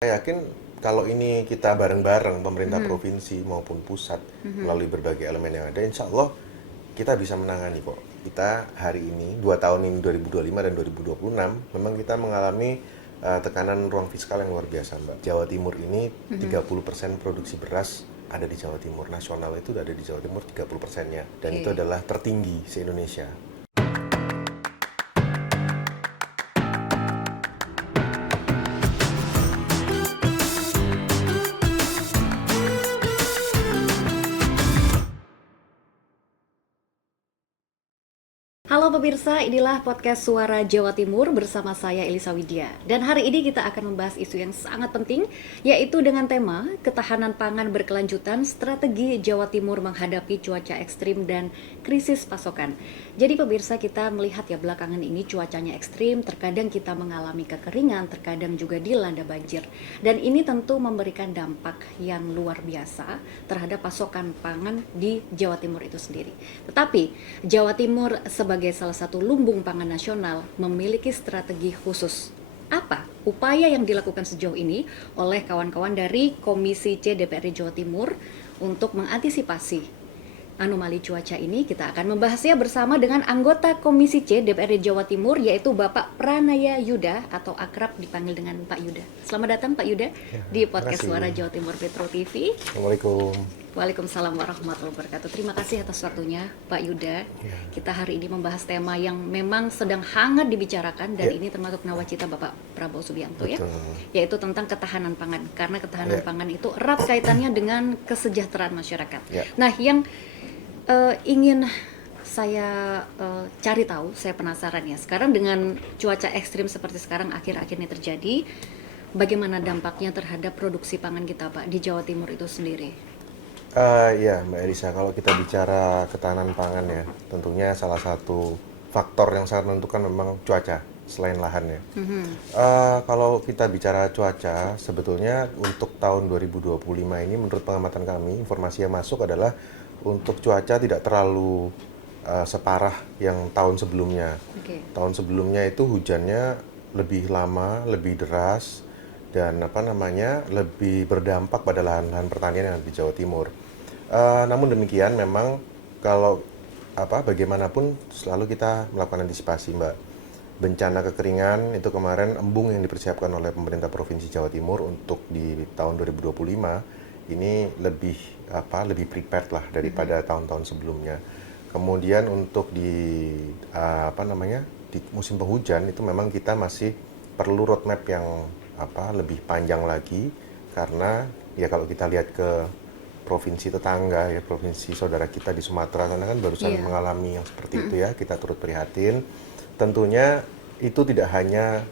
Saya yakin kalau ini kita bareng-bareng pemerintah provinsi maupun pusat melalui berbagai elemen yang ada, insya Allah kita bisa menangani kok. Kita hari ini, 2 tahun ini 2025 dan 2026, memang kita mengalami tekanan ruang fiskal yang luar biasa, Mbak. Jawa Timur ini 30% produksi beras ada di Jawa Timur. Nasional itu ada di Jawa Timur 30%-nya. Dan itu adalah tertinggi se-Indonesia. Halo pemirsa, inilah podcast Suara Jawa Timur bersama saya Elisa Widya. Dan hari ini kita akan membahas isu yang sangat penting, yaitu dengan tema ketahanan pangan berkelanjutan, strategi Jawa Timur menghadapi cuaca ekstrim dan krisis pasokan. Jadi pemirsa, kita melihat ya belakangan ini cuacanya ekstrim, terkadang kita mengalami kekeringan, terkadang juga dilanda banjir. Dan ini tentu memberikan dampak yang luar biasa terhadap pasokan pangan di Jawa Timur itu sendiri. Tetapi Jawa Timur sebagai salah satu lumbung pangan nasional memiliki strategi khusus. Apa upaya yang dilakukan sejauh ini oleh kawan-kawan dari Komisi C DPRD Jawa Timur untuk mengantisipasi anomali cuaca ini? Kita akan membahasnya bersama dengan anggota Komisi C DPRD Jawa Timur, yaitu Bapak Pranaya Yuda atau akrab dipanggil dengan Pak Yuda. Selamat datang Pak Yuda di podcast Suara Jawa Timur Petro TV. Assalamualaikum. Waalaikumsalam warahmatullahi wabarakatuh. Terima kasih atas waktunya Pak Yuda. Kita hari ini membahas tema yang memang sedang hangat dibicarakan dan ini termasuk nawacita Bapak Prabowo Subianto. Betul. Yaitu tentang ketahanan pangan. Karena ketahanan pangan itu erat kaitannya dengan kesejahteraan masyarakat. Nah, yang ingin saya cari tahu, saya penasaran ya. Sekarang dengan cuaca ekstrim seperti sekarang akhir-akhir ini terjadi, bagaimana dampaknya terhadap produksi pangan kita Pak di Jawa Timur itu sendiri? Ya, Mbak Elisa, kalau kita bicara ketahanan pangan ya, tentunya salah satu faktor yang sangat menentukan memang cuaca, selain lahan ya. Kalau kita bicara cuaca, sebetulnya untuk tahun 2025 ini menurut pengamatan kami, informasi yang masuk adalah untuk cuaca tidak terlalu separah yang tahun sebelumnya. Tahun sebelumnya itu hujannya lebih lama, lebih deras, dan lebih berdampak pada lahan-lahan pertanian yang ada di Jawa Timur. Namun demikian memang kalau bagaimanapun selalu kita melakukan antisipasi, Mbak. Bencana kekeringan itu kemarin embung yang dipersiapkan oleh pemerintah Provinsi Jawa Timur untuk di tahun 2025 ini lebih prepared lah daripada tahun-tahun sebelumnya. Kemudian untuk di musim penghujan itu memang kita masih perlu roadmap yang lebih panjang lagi, karena ya kalau kita lihat ke provinsi tetangga ya, provinsi saudara kita di Sumatera sana kan barusan mengalami yang seperti itu ya, kita turut prihatin. Tentunya itu tidak hanya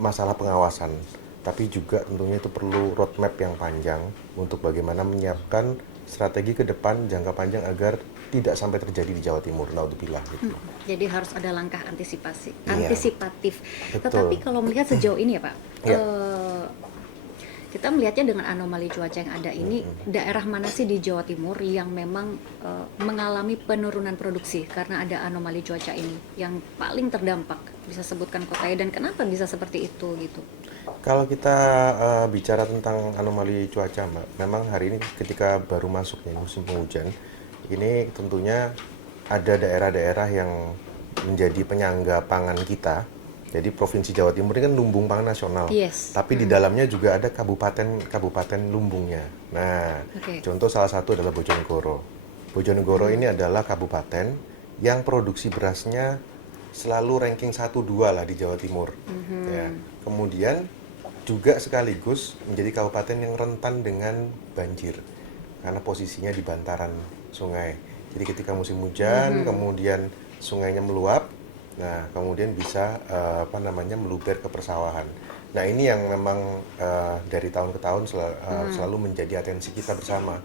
masalah pengawasan, tapi juga tentunya itu perlu roadmap yang panjang untuk bagaimana menyiapkan strategi ke depan jangka panjang agar tidak sampai terjadi di Jawa Timur, naudzubillah gitu. Jadi harus ada langkah antisipatif. Betul. Tetapi kalau melihat sejauh ini ya Pak, kita melihatnya dengan anomali cuaca yang ada ini, daerah mana sih di Jawa Timur yang memang mengalami penurunan produksi karena ada anomali cuaca ini yang paling terdampak? Bisa sebutkan kotanya dan kenapa bisa seperti itu gitu? Kalau kita bicara tentang anomali cuaca, Mbak, memang hari ini ketika baru masuk nih musim penghujan, ini tentunya ada daerah-daerah yang menjadi penyangga pangan kita. Jadi Provinsi Jawa Timur ini kan lumbung pangan nasional, tapi di dalamnya juga ada kabupaten lumbungnya. Nah, contoh salah satu adalah Bojonegoro. Bojonegoro ini adalah kabupaten yang produksi berasnya selalu ranking 1-2 lah di Jawa Timur. Ya. Kemudian juga sekaligus menjadi kabupaten yang rentan dengan banjir karena posisinya di bantaran sungai. Jadi ketika musim hujan, kemudian sungainya meluap, nah kemudian bisa meluber ke persawahan. Nah ini yang memang dari tahun ke tahun selalu menjadi atensi kita bersama.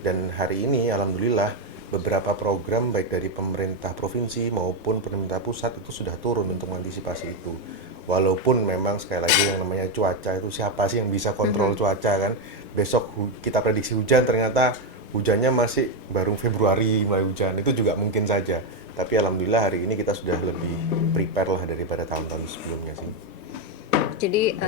Dan hari ini alhamdulillah beberapa program baik dari pemerintah provinsi maupun pemerintah pusat itu sudah turun untuk mengantisipasi itu. Walaupun memang sekali lagi yang namanya cuaca itu siapa sih yang bisa kontrol cuaca kan? Besok kita prediksi hujan, ternyata hujannya masih baru Februari mulai hujan, itu juga mungkin saja. Tapi alhamdulillah hari ini kita sudah lebih prepare lah daripada tahun-tahun sebelumnya sih. Jadi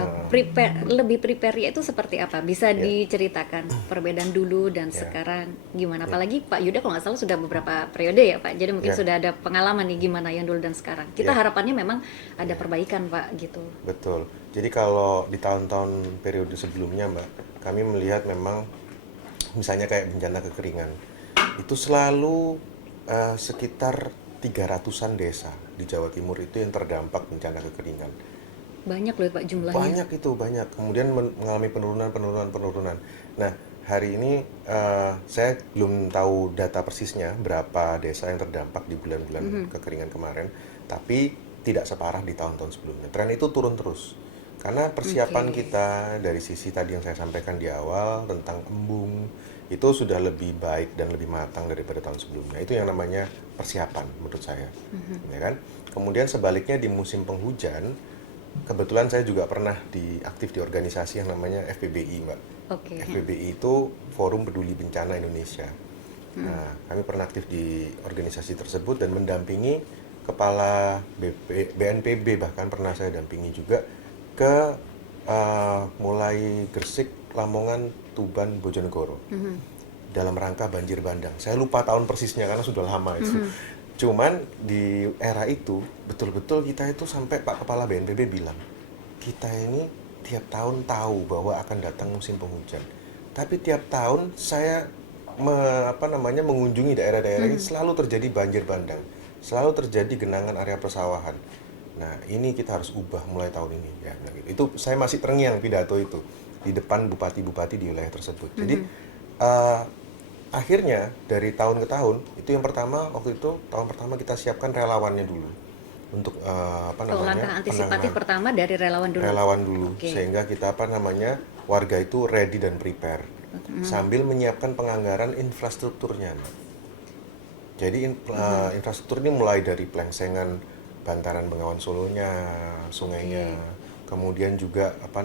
lebih prepare itu seperti apa? Bisa diceritakan perbedaan dulu dan sekarang gimana? Apalagi Pak Yuda kalau nggak salah sudah beberapa periode ya Pak. Jadi mungkin sudah ada pengalaman nih gimana yang dulu dan sekarang. Kita harapannya memang ada perbaikan Pak gitu. Betul. Jadi kalau di tahun-tahun periode sebelumnya Mbak, kami melihat memang misalnya kayak bencana kekeringan, itu selalu sekitar 300-an desa di Jawa Timur itu yang terdampak bencana kekeringan. Banyak loh Pak jumlahnya. Banyak itu, banyak. Kemudian mengalami penurunan. Nah, hari ini saya belum tahu data persisnya berapa desa yang terdampak di bulan-bulan kekeringan kemarin, tapi tidak separah di tahun-tahun sebelumnya. Tren itu turun terus. Karena persiapan kita dari sisi tadi yang saya sampaikan di awal tentang embung, itu sudah lebih baik dan lebih matang daripada tahun sebelumnya. Itu yang namanya persiapan menurut saya. Ya kan? Kemudian sebaliknya di musim penghujan, kebetulan saya juga pernah aktif di organisasi yang namanya FPBI, Mbak. FPBI itu Forum Peduli Bencana Indonesia. Nah, kami pernah aktif di organisasi tersebut dan mendampingi kepala BNPB, bahkan pernah saya dampingi juga ke mulai Gresik, Lamongan, Tuban, Bojonegoro dalam rangka banjir bandang. Saya lupa tahun persisnya karena sudah lama itu. Cuman di era itu betul-betul kita itu sampai Pak Kepala BNPB bilang, kita ini tiap tahun tahu bahwa akan datang musim penghujan. Tapi tiap tahun saya mengunjungi daerah-daerah ini selalu terjadi banjir bandang, selalu terjadi genangan area persawahan. Nah, ini kita harus ubah mulai tahun ini ya. Nah, gitu. Itu saya masih terngiang pidato itu di depan bupati-bupati di wilayah tersebut. Jadi akhirnya dari tahun ke tahun itu yang pertama waktu itu tahun pertama kita siapkan relawannya dulu untuk langkah antisipatif pertama dari relawan dulu. Sehingga kita warga itu ready dan prepare sambil menyiapkan penganggaran infrastrukturnya. Jadi infrastruktur ini mulai dari pelengsengan bantaran Bengawan Solonya, sungainya, kemudian juga apa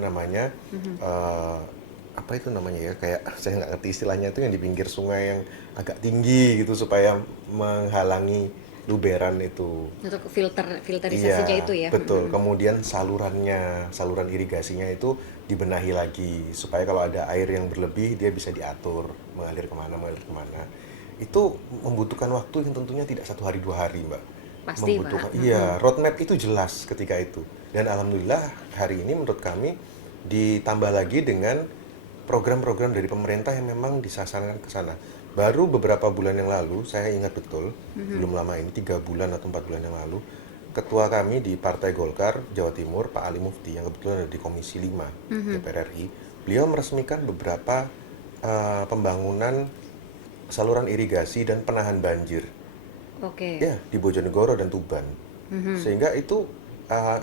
itu namanya ya, kayak saya nggak ngerti istilahnya, itu yang di pinggir sungai yang agak tinggi gitu supaya menghalangi luberan itu. Untuk filterisasinya itu ya. Betul. Kemudian saluran irigasinya itu dibenahi lagi supaya kalau ada air yang berlebih dia bisa diatur mengalir kemana. Itu membutuhkan waktu yang tentunya tidak 1 hari 2 hari, Mbak. Pasti, Pak. Iya, roadmap itu jelas ketika itu. Dan alhamdulillah hari ini menurut kami ditambah lagi dengan program-program dari pemerintah yang memang disasarkan ke sana. Baru beberapa bulan yang lalu, saya ingat betul, belum lama ini, 3 bulan atau 4 bulan yang lalu, ketua kami di Partai Golkar Jawa Timur, Pak Ali Mufti, yang kebetulan ada di Komisi 5 DPR RI, beliau meresmikan beberapa pembangunan saluran irigasi dan penahan banjir. Ya, di Bojonegoro dan Tuban. Sehingga itu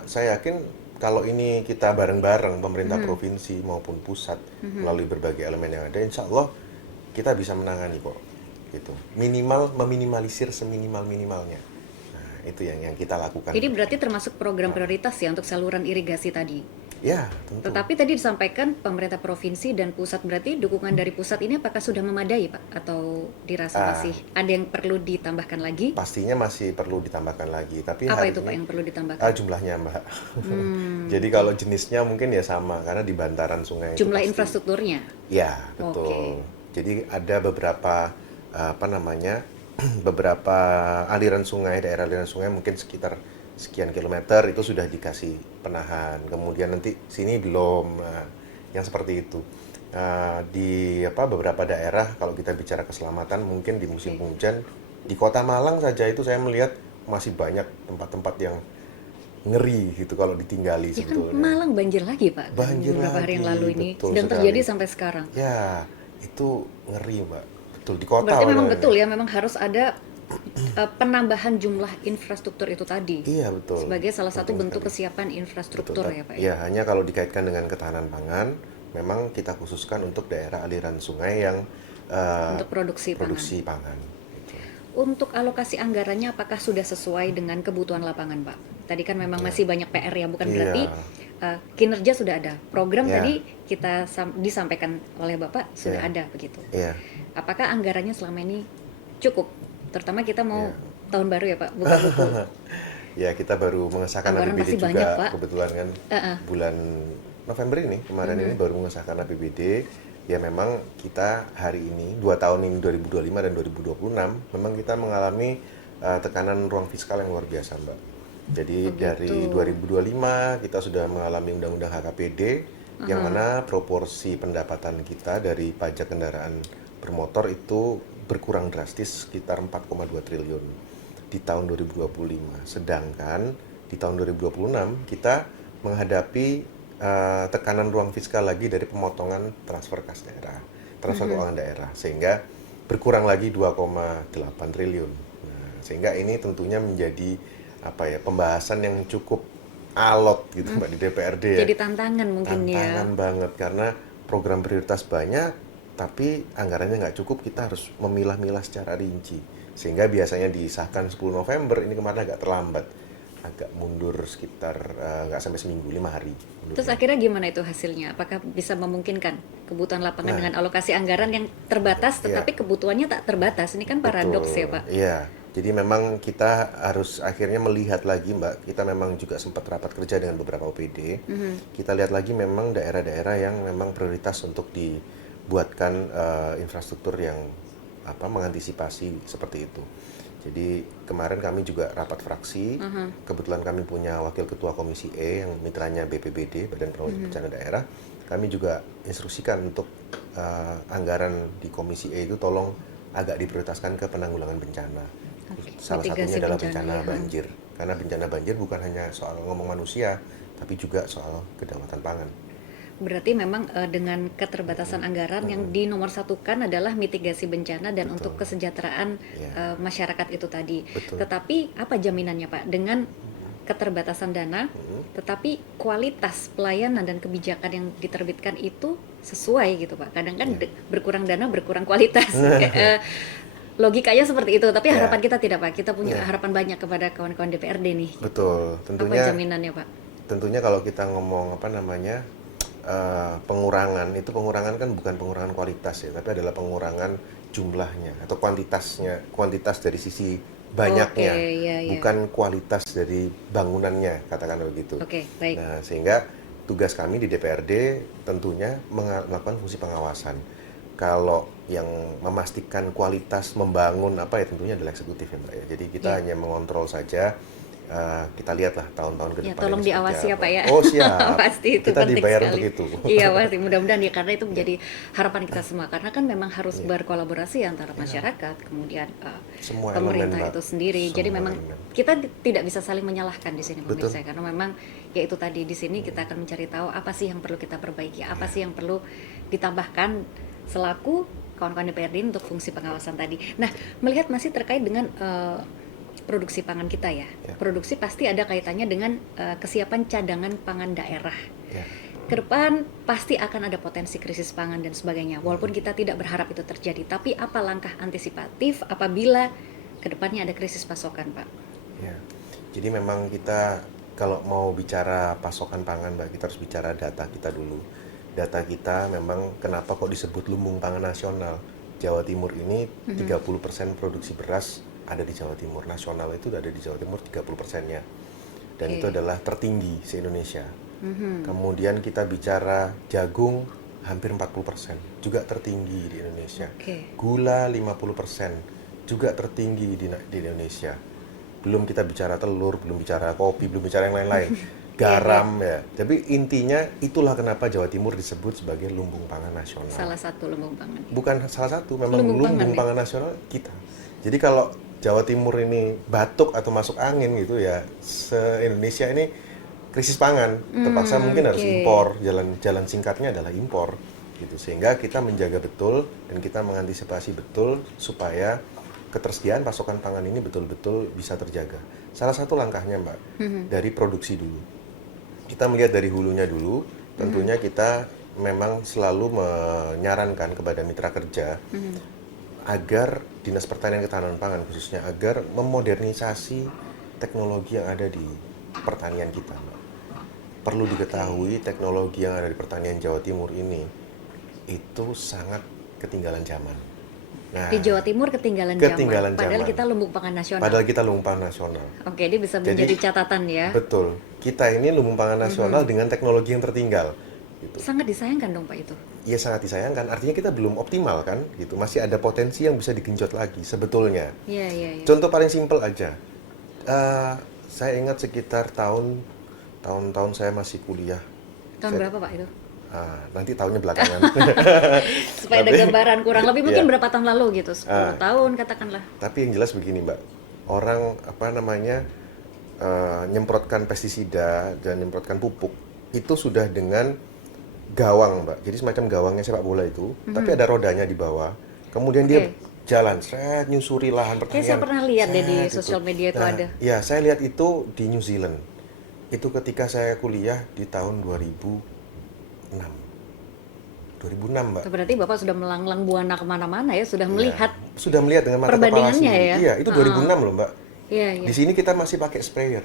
saya yakin kalau ini kita bareng-bareng pemerintah provinsi maupun pusat melalui berbagai elemen yang ada, insya Allah kita bisa menangani kok, gitu. Meminimalisir seminimal-minimalnya. Nah, itu yang kita lakukan. Jadi berarti termasuk program prioritas ya untuk saluran irigasi tadi? Ya, tentu. Tetapi tadi disampaikan pemerintah provinsi dan pusat, berarti dukungan dari pusat ini apakah sudah memadai Pak? Atau dirasa masih ada yang perlu ditambahkan lagi? Pastinya masih perlu ditambahkan lagi. Tapi apa hari itu ini, Pak yang perlu ditambahkan? Jumlahnya Mbak. Jadi kalau jenisnya mungkin ya sama, karena di bantaran sungai jumlah itu infrastrukturnya? Ya, betul. Jadi ada beberapa beberapa aliran sungai, daerah aliran sungai mungkin sekitar sekian kilometer itu sudah dikasih penahan, kemudian nanti sini belum, yang seperti itu. Di beberapa daerah kalau kita bicara keselamatan mungkin di musim hujan di Kota Malang saja itu saya melihat masih banyak tempat-tempat yang ngeri gitu kalau ditinggali ya sebetulnya. Kan Malang banjir lagi Pak, beberapa hari yang lalu ini dan terjadi sampai sekarang. Ya, itu ngeri Mbak, betul di kota. Berarti memang betul ya, memang harus ada penambahan jumlah infrastruktur itu tadi. Iya, betul. Sebagai salah satu bentuk kesiapan infrastruktur ya Pak. Ya, hanya kalau dikaitkan dengan ketahanan pangan, memang kita khususkan untuk daerah aliran sungai yang untuk produksi pangan. Gitu. Untuk alokasi anggarannya apakah sudah sesuai dengan kebutuhan lapangan Pak? Tadi kan memang masih banyak PR ya, bukan berarti kinerja sudah ada. Program tadi kita disampaikan oleh Bapak sudah ada begitu. Apakah anggarannya selama ini cukup? Terutama kita mau tahun baru ya Pak, buka buku. Ya, kita baru mengesahkan Anggaran APBD pasti banyak, juga Pak. kebetulan kan Heeh. bulan November ini kemarin ini baru mengesahkan APBD. Ya memang kita hari ini 2 tahun ini 2025 dan 2026 memang kita mengalami tekanan ruang fiskal yang luar biasa, Mbak. Jadi Oh dari gitu. 2025 kita sudah mengalami undang-undang HKPD yang mana proporsi pendapatan kita dari pajak kendaraan bermotor itu berkurang drastis sekitar 4,2 triliun di tahun 2025. Sedangkan di tahun 2026 kita menghadapi tekanan ruang fiskal lagi dari pemotongan transfer kas daerah, transfer keuangan daerah, sehingga berkurang lagi 2,8 triliun. Nah, sehingga ini tentunya menjadi apa ya pembahasan yang cukup alot gitu Mbak di DPRD ya. Jadi tantangan mungkin ya. Tantangan banget karena program prioritas banyak tapi anggarannya nggak cukup, kita harus memilah-milah secara rinci sehingga biasanya disahkan 10 November, ini kemarin agak terlambat, agak mundur sekitar nggak sampai seminggu, 5 hari Terus mundurnya. akhirnya gimana itu hasilnya? Apakah bisa memungkinkan kebutuhan lapangan Nah, dengan alokasi anggaran yang terbatas, ya tetapi kebutuhannya tak terbatas? Ini kan paradoks ya, betul, Pak. iya. Jadi memang kita harus akhirnya melihat lagi, Mbak. Kita memang juga sempat rapat kerja dengan beberapa OPD. Kita lihat lagi memang daerah-daerah yang memang prioritas untuk dibuatkan infrastruktur yang apa mengantisipasi seperti itu. Jadi kemarin kami juga rapat fraksi. Kebetulan kami punya wakil ketua komisi E yang mitranya BPBD, Badan Penanggulangan Bencana Daerah. Kami juga instruksikan untuk anggaran di komisi E itu tolong agak diprioritaskan ke penanggulangan bencana. Oke, Salah mitigasi satunya adalah bencana bencana ya. banjir. Karena bencana banjir bukan hanya soal ngomong manusia, tapi juga soal kedaulatan pangan. Berarti memang dengan keterbatasan anggaran yang dinomorsatukan adalah mitigasi bencana dan Betul. untuk kesejahteraan Ya, masyarakat itu tadi. betul. Tetapi apa jaminannya, Pak? Dengan keterbatasan dana, tetapi kualitas pelayanan dan kebijakan yang diterbitkan itu sesuai gitu, Pak. Kadang kan Ya. berkurang dana, berkurang kualitas. Logikanya seperti itu, tapi Ya. harapan kita tidak, Pak. Kita punya Ya. harapan banyak kepada kawan-kawan DPRD nih. Betul. Apa Tentunya jaminannya, Pak? tentunya kalau kita ngomong apa namanya pengurangan, itu pengurangan kan bukan pengurangan kualitas ya, tapi adalah pengurangan jumlahnya atau kuantitasnya, kuantitas dari sisi banyaknya, Oke, iya, iya. bukan kualitas dari bangunannya, katakan begitu. Oke, baik. Nah, sehingga tugas kami di DPRD tentunya melakukan fungsi pengawasan. Kalau yang memastikan kualitas membangun apa ya tentunya adalah eksekutif ya Mbak ya. Jadi kita Iya. hanya mengontrol saja. Kita lihatlah tahun-tahun ke Ya, depan tolong ini seperti diawasi ya, apa. Pak ya. Oh siap, Pasti itu kita penting dibayar sekali. untuk itu. Iya, pasti. Mudah-mudahan ya, karena itu menjadi harapan kita semua. Karena kan memang harus Iya. berkolaborasi antara masyarakat, kemudian Semua pemerintah elemen, Mbak. itu sendiri. Jadi Semua memang elemen. kita tidak bisa saling menyalahkan di sini, Betul. pemirsa. Karena memang ya itu tadi, di sini kita akan mencari tahu apa sih yang perlu kita perbaiki, apa sih yang perlu ditambahkan selaku kawan-kawan DPRD untuk fungsi pengawasan tadi. Nah, melihat masih terkait dengan produksi pangan kita ya. Ya. Produksi pasti ada kaitannya dengan kesiapan cadangan pangan daerah. Ya. Ke depan pasti akan ada potensi krisis pangan dan sebagainya. Walaupun kita tidak berharap itu terjadi, tapi apa langkah antisipatif apabila ke depannya ada krisis pasokan, Pak? Ya. Jadi memang kita kalau mau bicara pasokan pangan, Mbak, kita harus bicara data kita dulu. Data kita memang kenapa kok disebut lumbung pangan nasional. Jawa Timur ini 30% produksi beras ada di Jawa Timur. Nasional itu ada di Jawa Timur 30%-nya. Dan Oke. itu adalah tertinggi se-Indonesia. Kemudian kita bicara jagung hampir 40%, juga tertinggi di Indonesia. Oke. Gula 50%, juga tertinggi di Indonesia. Belum kita bicara telur, belum bicara kopi, belum bicara yang lain-lain. Garam ya. Tapi intinya itulah kenapa Jawa Timur disebut sebagai lumbung pangan nasional. Salah satu lumbung pangan. Bukan salah satu, memang Lumbung lumbung pangan, pangan nasional kita. Jadi kalau Jawa Timur ini batuk atau masuk angin gitu ya, se-Indonesia ini krisis pangan, terpaksa mungkin harus oke. impor. Jalan singkatnya adalah impor gitu. Sehingga kita menjaga betul dan kita mengantisipasi betul supaya ketersediaan pasokan pangan ini betul-betul bisa terjaga. Salah satu langkahnya, Mbak, dari produksi dulu. Kita melihat dari hulunya dulu, tentunya kita memang selalu menyarankan kepada mitra kerja agar Dinas Pertanian Ketahanan Pangan khususnya agar memodernisasi teknologi yang ada di pertanian kita, Mbak. Perlu diketahui teknologi yang ada di pertanian Jawa Timur ini itu sangat ketinggalan zaman. Nah, Di Jawa Timur ketinggalan ketinggalan zaman. Padahal zaman. kita lumbung pangan nasional. Padahal kita lumbung pangan nasional. Oke, ini bisa Jadi, menjadi catatan ya. betul. Kita ini lumbung pangan nasional dengan teknologi yang tertinggal. Gitu. Sangat disayangkan dong Pak itu. Iya sangat disayangkan. Artinya kita belum optimal kan, gitu. Masih ada potensi yang bisa digenjot lagi sebetulnya. Iya, iya, iya. Contoh paling simpel aja. Saya ingat sekitar tahun-tahun saya masih kuliah. Tahun Saya- berapa Pak itu? Nanti tahunnya belakangan. Supaya ada Tapi- gambaran kurang lebih mungkin Iya. berapa tahun lalu gitu, 10 tahun katakanlah. Tapi yang jelas begini Mbak, orang nyemprotkan pestisida dan nyemprotkan pupuk itu sudah dengan gawang Mbak. Jadi semacam gawangnya sepak bola itu, tapi ada rodanya di bawah. Kemudian dia Oke. jalan, nyusuri lahan pertanian. Kayak saya pernah lihat deh di Set, sosial media itu ada. Iya, saya lihat itu di New Zealand. Itu ketika saya kuliah di tahun 2006. 2006 Mbak. Itu berarti Bapak sudah melanglang buana kemana-mana ya, sudah melihat. Sudah melihat dengan mata kepala perbandingannya sendiri. ya. Iya, itu 2006 loh Mbak. Iya, iya. Di sini kita masih pakai sprayer.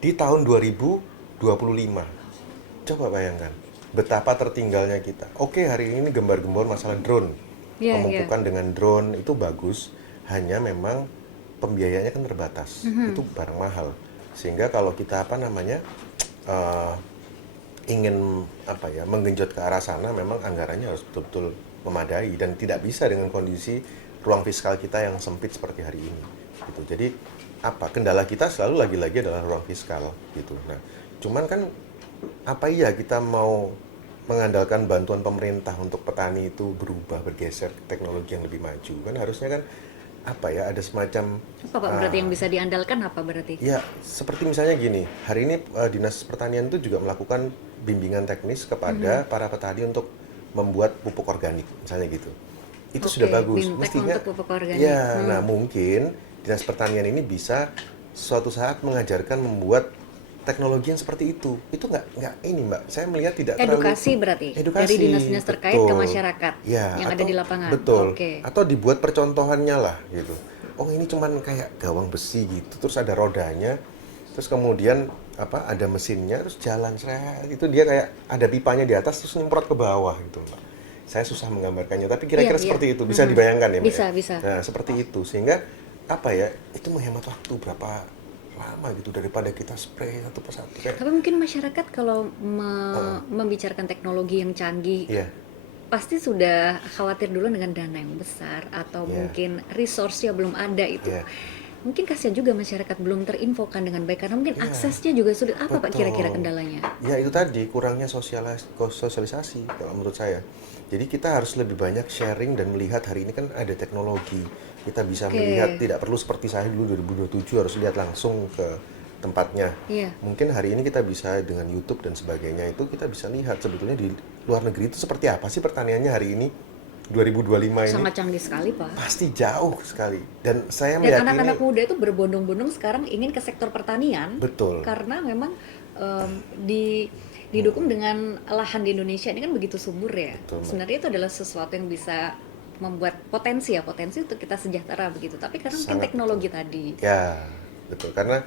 Di tahun 2025. Coba bayangkan betapa tertinggalnya kita. Oke, hari ini gembar-gembor masalah drone. Iya, Pemupukan dengan drone itu bagus, hanya memang pembiayaannya kan terbatas. Itu barang mahal. Sehingga kalau kita eh, ingin menggenjot ke arah sana, memang anggarannya harus betul-betul memadai dan tidak bisa dengan kondisi ruang fiskal kita yang sempit seperti hari ini. Gitu. Jadi kendala kita selalu lagi-lagi adalah ruang fiskal gitu. Nah, cuman kan apa iya kita mau mengandalkan bantuan pemerintah untuk petani itu bergeser ke teknologi yang lebih maju kan harusnya kan ada semacam Apa Pak berarti yang bisa diandalkan apa berarti? ya seperti misalnya gini, hari ini Dinas Pertanian itu juga melakukan bimbingan teknis kepada para petani untuk membuat pupuk organik misalnya gitu. Itu Oke, sudah bagus. Bimtek Mestinya untuk pupuk organik. ya, nah mungkin Dinas Pertanian ini bisa suatu saat mengajarkan membuat teknologi yang seperti itu. Itu nggak ini Mbak. Saya melihat tidak Edukasi terlalu berarti edukasi dari dinas-dinas terkait ke betul. masyarakat Ya, yang ada di lapangan. Betul. Oke. Atau dibuat percontohannya lah gitu. Oh, ini cuman kayak gawang besi gitu, terus ada rodanya, terus kemudian ada mesinnya, terus jalan itu dia kayak ada pipanya di atas terus nyemprot ke bawah gitu Mbak. Saya susah menggambarkannya, tapi kira-kira Iya, iya. seperti itu bisa dibayangkan ya Mbak. Bisa, ya? bisa. Nah, seperti itu sehingga itu menghemat waktu berapa lama gitu daripada kita spray satu persatu kayak Tapi mungkin masyarakat kalau membicarakan teknologi yang canggih, iya pasti sudah khawatir dulu dengan dana yang besar atau Iya. mungkin resource-nya belum ada itu. Iya. Mungkin kasihan juga masyarakat belum terinfokan dengan baik karena mungkin Iya. aksesnya juga sulit. Apa Pak Betul. kira-kira kendalanya? Ya itu tadi kurangnya sosialisasi kalau menurut saya. Jadi kita harus lebih banyak sharing dan melihat hari ini kan ada teknologi. Kita bisa Oke. melihat tidak perlu seperti saya dulu 2027 harus lihat langsung ke tempatnya. Iya. Mungkin hari ini kita bisa dengan YouTube dan sebagainya itu kita bisa lihat sebetulnya di luar negeri itu seperti apa sih pertaniannya hari ini 2025 ini. Sangat canggih sekali Pak. Pasti jauh sekali. Dan saya Dan meyakini anak-anak muda itu berbondong-bondong sekarang ingin ke sektor pertanian. betul. Karena memang didukung dengan lahan di Indonesia ini kan begitu subur ya. Betul, Mbak. Sebenarnya itu adalah sesuatu yang bisa membuat potensi untuk kita sejahtera begitu. Tapi karena mungkin Sangat teknologi tadi Ya, betul. Karena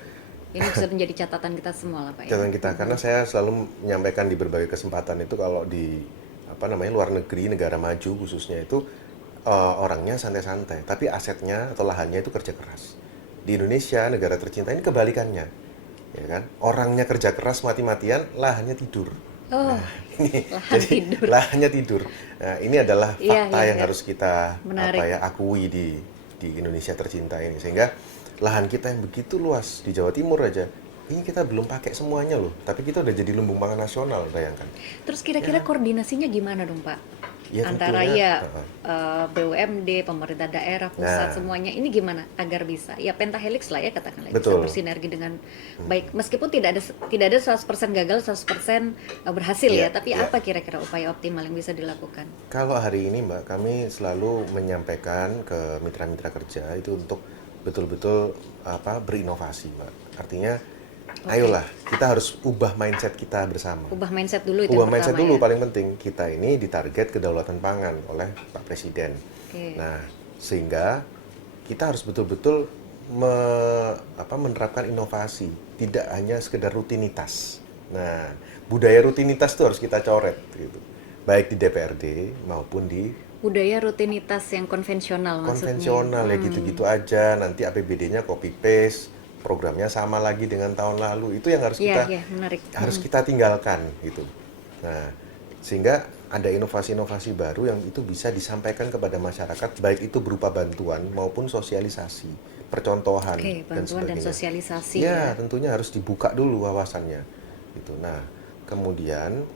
ini bisa menjadi catatan kita semua lah Pak ya. catatan kita karena saya selalu menyampaikan di berbagai kesempatan itu kalau di luar negeri negara maju khususnya itu orangnya santai-santai tapi asetnya atau lahannya itu kerja keras. Di Indonesia negara tercinta ini kebalikannya, ya kan? Orangnya kerja keras mati-matian, lahannya tidur. Oh, Ini lahan jadi tidur. lahannya tidur. Nah, ini adalah Iya, fakta iya, yang iya. harus kita Menarik. akui di Indonesia tercinta ini sehingga lahan kita yang begitu luas di Jawa Timur aja ini kita belum pakai semuanya loh, tapi kita udah jadi lumbung pangan nasional, bayangkan. Terus kira-kira koordinasinya gimana dong Pak? Ya, Antara tentunya, BUMD, pemerintah daerah, pusat Nah. semuanya ini gimana agar bisa? Ya pentahelix lah ya katakanlah bisa Betul. bersinergi dengan baik meskipun tidak ada 100% gagal, 100% berhasil ya, Iya, tapi iya. apa kira-kira upaya optimal yang bisa dilakukan? Kalau hari ini Mbak, kami selalu menyampaikan ke mitra-mitra kerja itu untuk betul-betul berinovasi Mbak. Artinya, ayolah kita harus ubah mindset kita bersama. Ubah mindset dulu itu Ubah yang mindset pertama dulu ya. paling penting. Kita ini ditarget kedaulatan pangan oleh Pak Presiden. Oke. Nah, sehingga kita harus betul-betul menerapkan inovasi, tidak hanya sekedar rutinitas. Nah, budaya rutinitas itu harus kita coret gitu. baik di DPRD maupun di Budaya rutinitas yang konvensional maksudnya. konvensional ya gitu-gitu aja. Nanti APBD-nya copy paste, programnya sama lagi dengan tahun lalu. Itu yang harus Iya, kita iya, menarik. kita tinggalkan gitu. Nah, sehingga ada inovasi-inovasi baru yang itu bisa disampaikan kepada masyarakat, baik itu berupa bantuan maupun sosialisasi, percontohan Oke, dan bantuan dan sebagainya. sosialisasi Ya, ya. tentunya harus dibuka dulu wawasannya. Gitu. Nah, kemudian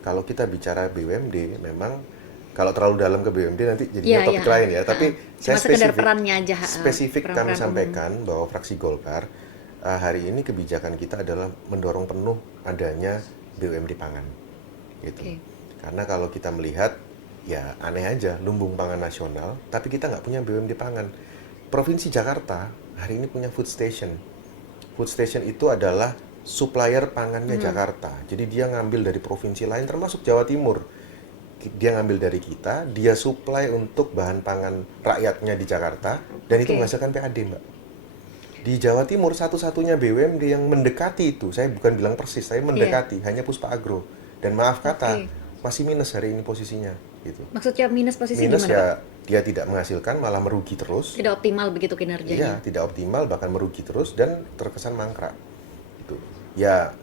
kalau kita bicara BUMD, memang kalau terlalu dalam ke BUMD nanti jadinya Iya, topik iya. lain ya. Tapi saya Cuma sekedar perannya aja, spesifik kami peran-peran umum. sampaikan bahwa fraksi Golkar hari ini kebijakan kita adalah mendorong penuh adanya BUMD pangan. Gitu. Oke. Karena kalau kita melihat, ya aneh aja, lumbung pangan nasional, tapi kita nggak punya BUMD pangan. Provinsi Jakarta hari ini punya food station. Food station itu adalah supplier pangannya Jakarta. Jadi dia ngambil dari provinsi lain, termasuk Jawa Timur. Dia ngambil dari kita, dia supply untuk bahan pangan rakyatnya di Jakarta, dan itu Oke. menghasilkan PAD, Mbak. Di Jawa Timur satu-satunya BUMD yang mendekati itu, saya bukan bilang persis, saya mendekati, hanya Puspa Agro. Dan maaf kata, Oke. masih minus hari ini posisinya, gitu. Maksudnya minus posisi Minus gimana, Pak? ya, dia tidak menghasilkan, malah merugi terus. Tidak optimal begitu Iya, kinerjanya. tidak optimal, bahkan merugi terus dan terkesan mangkrak. Gitu. Ya,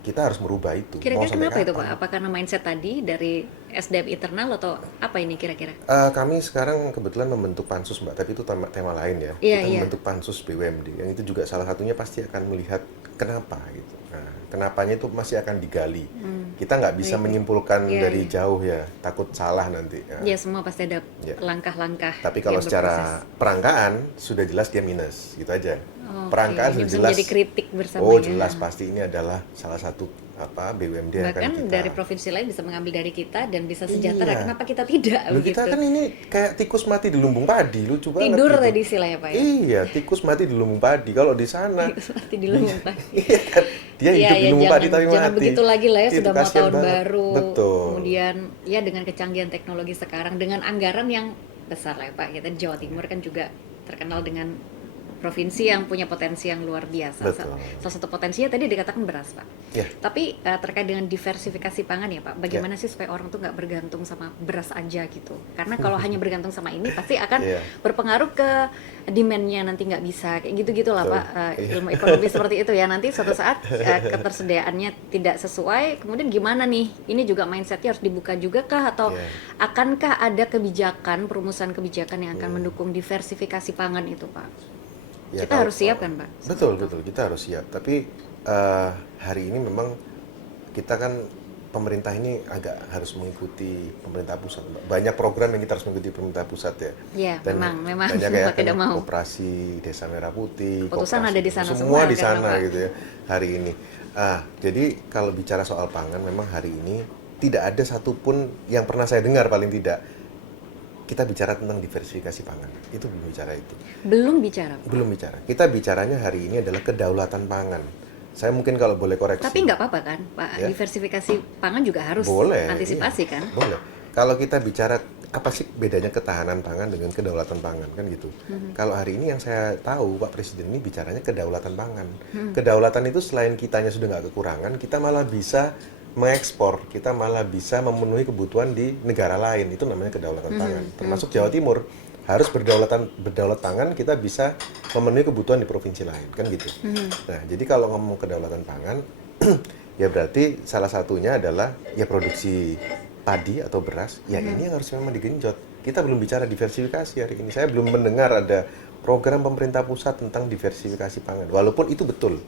kita harus merubah itu. Mau Kira-kira sampai kenapa itu, kapan? Pak? Apa karena mindset tadi dari SDM internal atau apa ini kira-kira? Kami sekarang kebetulan membentuk pansus, Mbak, tapi itu tema lain ya. Iya, Kita iya. membentuk pansus BUMD, yang itu juga salah satunya pasti akan melihat kenapa gitu. Nah, kenapanya itu masih akan digali. Kita nggak bisa Baik. menyimpulkan Iya, dari iya. jauh ya, takut salah nanti. Ya. Ya, semua pasti ada Ya. langkah-langkah Tapi kalau yang secara berproses. perangkaan sudah jelas dia minus, gitu aja. Oke, Perangkaan ini sudah bisa jelas. menjadi kritik bersama Oh, ya. jelas pasti ini adalah salah satu BUMD yang akan Bahkan kita. dari provinsi lain bisa mengambil dari kita dan bisa sejahtera. Iya. Kenapa kita tidak Loh, begitu? kita kan ini kayak tikus mati di lumbung padi, lucu banget Tidur gitu. tadi istilahnya, Pak ya. Iya, tikus mati di lumbung padi. Kalau di sana, Seperti di lumbung padi. iya kan, dia Iya, hidup di ya, lumbung padi tapi jangan mati. begitu lagi lah ya, Itu sudah mau kasihan tahun banget. baru. Betul. Kemudian ya dengan kecanggihan teknologi sekarang, dengan anggaran yang besar lah ya, Pak. Kita di Jawa Timur kan juga terkenal dengan provinsi yang punya potensi yang luar biasa. Betul. Salah satu potensinya tadi dikatakan beras, Pak. Ya. Tapi terkait dengan diversifikasi pangan ya, Pak, bagaimana sih supaya orang tuh nggak bergantung sama beras aja gitu? Karena kalau hanya bergantung sama ini pasti akan Iya. berpengaruh ke demand-nya, nanti nggak bisa kayak gitu-gitu lah, Betul. Pak. Iya. Ilmu ekonomi seperti itu ya, nanti suatu saat ketersediaannya tidak sesuai, kemudian gimana nih? Ini juga mindsetnya harus dibuka juga kah, atau Iya. akankah ada kebijakan, perumusan kebijakan yang Iya. akan mendukung diversifikasi pangan itu, Pak? Ya, Kita kalau- harus siap kan, Pak? Betul, betul. Kita harus siap. Tapi hari ini memang kita kan pemerintah ini agak harus mengikuti pemerintah pusat, Mbak. Banyak program yang kita harus mengikuti pemerintah pusat ya. Ya, memang banyak mau kayak tidak mau. operasi Desa Merah Putih, Keputusan koperasi, ada di sana semua semua di kan, sana Bapak? gitu ya hari ini. Jadi kalau bicara soal pangan, memang hari ini tidak ada satupun yang pernah saya dengar paling tidak kita bicara tentang diversifikasi pangan. Itu belum bicara itu. Belum bicara, Pak. Belum bicara. Kita bicaranya hari ini adalah kedaulatan pangan. Saya mungkin kalau boleh koreksi. Tapi nggak apa-apa kan, Pak? Ya. Diversifikasi pangan juga harus Boleh, antisipasi iya. kan? Boleh. Kalau kita bicara apa sih bedanya ketahanan pangan dengan kedaulatan pangan kan gitu. Kalau hari ini yang saya tahu Pak Presiden ini bicaranya kedaulatan pangan. Kedaulatan itu selain kitanya sudah nggak kekurangan, kita malah bisa mengekspor, kita malah bisa memenuhi kebutuhan di negara lain. Itu namanya kedaulatan pangan. Termasuk Jawa Timur harus berdaulat pangan, kita bisa memenuhi kebutuhan di provinsi lain kan gitu. Nah, jadi kalau ngomong kedaulatan pangan ya berarti salah satunya adalah ya produksi padi atau beras. Ya ini yang harus memang digenjot. Kita belum bicara diversifikasi hari ini. Saya belum mendengar ada program pemerintah pusat tentang diversifikasi pangan. Walaupun itu betul.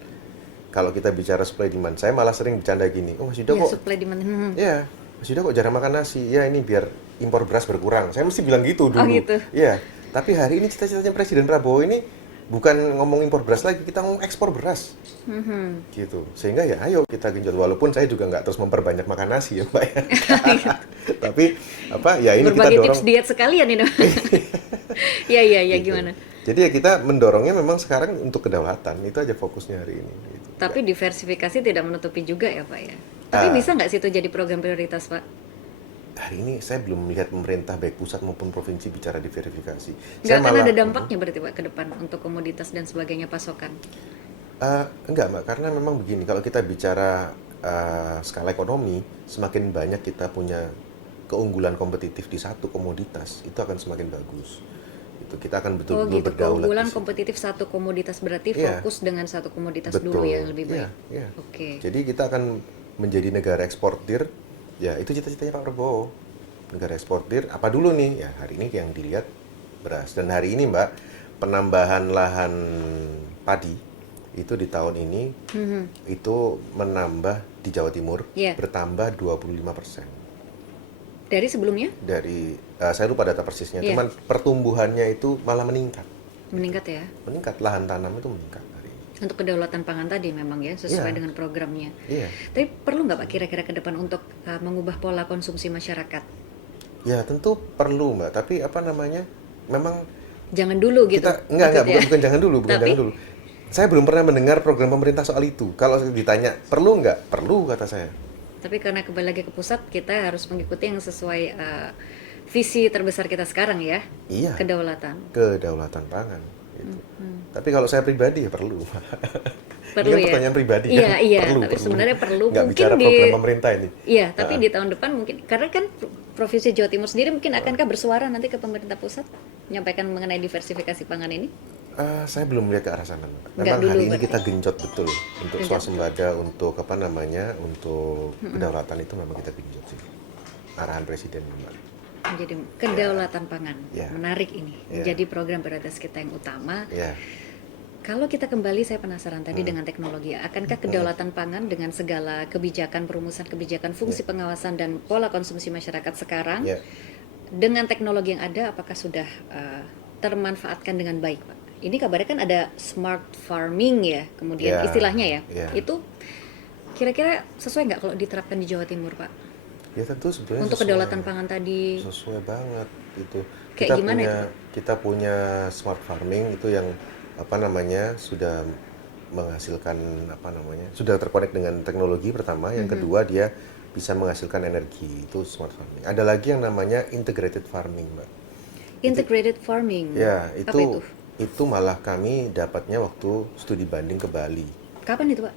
Kalau kita bicara supply demand, saya malah sering bercanda gini. Oh, Mas Yuda Ya, kok supply demand. ya, Mas Yuda kok jarang makan nasi? Ya ini biar impor beras berkurang. Saya mesti bilang gitu dulu. Oh, gitu. Iya. Tapi hari ini cita-citanya Presiden Prabowo ini bukan ngomong impor beras lagi, kita ngomong ekspor beras. Gitu. Sehingga ya ayo kita genjot. Walaupun saya juga nggak terus memperbanyak makan nasi ya Mbak ya. Tapi ya ini kita Berbagi dorong. tips diet sekalian ini. Ya, Gitu. gimana? Jadi ya kita mendorongnya memang sekarang untuk kedaulatan. Itu aja fokusnya hari ini. Gitu. Tapi diversifikasi tidak menutupi juga ya, Pak ya. Tapi bisa nggak sih itu jadi program prioritas, Pak? Hari ini saya belum melihat pemerintah baik pusat maupun provinsi bicara diverifikasi. Nggak akan ada dampaknya berarti, Pak, ke depan untuk komoditas dan sebagainya pasokan? Enggak, Mbak, karena memang begini, kalau kita bicara skala ekonomi, semakin banyak kita punya keunggulan kompetitif di satu komoditas itu akan semakin bagus. Itu kita akan Oh betul-betul gitu, berdaulat keunggulan di situ. kompetitif satu komoditas berarti Iya, fokus dengan satu komoditas dulu betul. ya lebih Iya, baik. iya. Oke. Jadi kita akan menjadi negara eksportir. Ya, itu cita-citanya Pak Prabowo. Negara eksportir apa dulu nih? Ya, hari ini yang dilihat beras. Dan hari ini, Mbak, penambahan lahan padi itu di tahun ini itu menambah di Jawa Timur Iya. bertambah 25%. Dari sebelumnya Dari saya lupa data persisnya, Iya. cuman pertumbuhannya itu malah meningkat. meningkat ya. Meningkat, lahan tanam itu meningkat hari ini. Untuk kedaulatan pangan tadi memang ya sesuai Iya. dengan programnya. Iya. Tapi perlu nggak Pak kira-kira ke depan untuk mengubah pola konsumsi masyarakat? Ya, tentu perlu, Mbak. Tapi apa namanya? Memang Jangan dulu gitu. kita enggak maksudnya. bukan jangan dulu, bukan Tapi- jangan dulu. Saya belum pernah mendengar program pemerintah soal itu. Kalau ditanya, perlu nggak? Perlu, kata saya. Tapi karena kembali lagi ke pusat, kita harus mengikuti yang sesuai visi terbesar kita sekarang ya, Iya, kedaulatan. kedaulatan pangan gitu. Tapi kalau saya pribadi ya perlu. Perlu Ini kan ya? pertanyaan pribadi Iya, kan? iya, Perlu, tapi sebenarnya perlu. Nggak Mungkin bicara di- program pemerintah ini. Iya, tapi di tahun depan mungkin karena kan Provinsi Jawa Timur sendiri mungkin akankah bersuara nanti ke pemerintah pusat menyampaikan mengenai diversifikasi pangan ini? Saya belum melihat ke arah sana, Mbak. Nggak Memang dulu hari ini berarti. kita genjot betul untuk Genjot swasembada, untuk apa namanya, untuk kedaulatan itu memang kita genjot sih. Arahan presiden, Mbak. Menjadi kedaulatan pangan. Ya. Menarik ini. Ya. Menjadi program prioritas kita yang utama. Ya, Kalau kita kembali, saya penasaran tadi dengan teknologi. Akankah kedaulatan pangan dengan segala kebijakan, perumusan kebijakan, fungsi pengawasan dan pola konsumsi masyarakat sekarang ya. dengan teknologi yang ada, apakah sudah termanfaatkan dengan baik, Pak? Ini kabarnya kan ada smart farming ya, kemudian Ya, istilahnya ya. ya. Itu kira-kira sesuai nggak kalau diterapkan di Jawa Timur, Pak? Ya tentu sebenarnya Untuk sesuai. kedaulatan pangan tadi. Sesuai banget gitu. Kayak gimana Kita punya smart farming itu yang apa namanya sudah menghasilkan apa namanya sudah terkonek dengan teknologi pertama, yang kedua dia bisa menghasilkan energi, itu smart farming. Ada lagi yang namanya integrated farming, Mbak. Integrated farming. Ya, Apa itu? itu malah kami dapatnya waktu studi banding ke Bali. Kapan itu, Pak?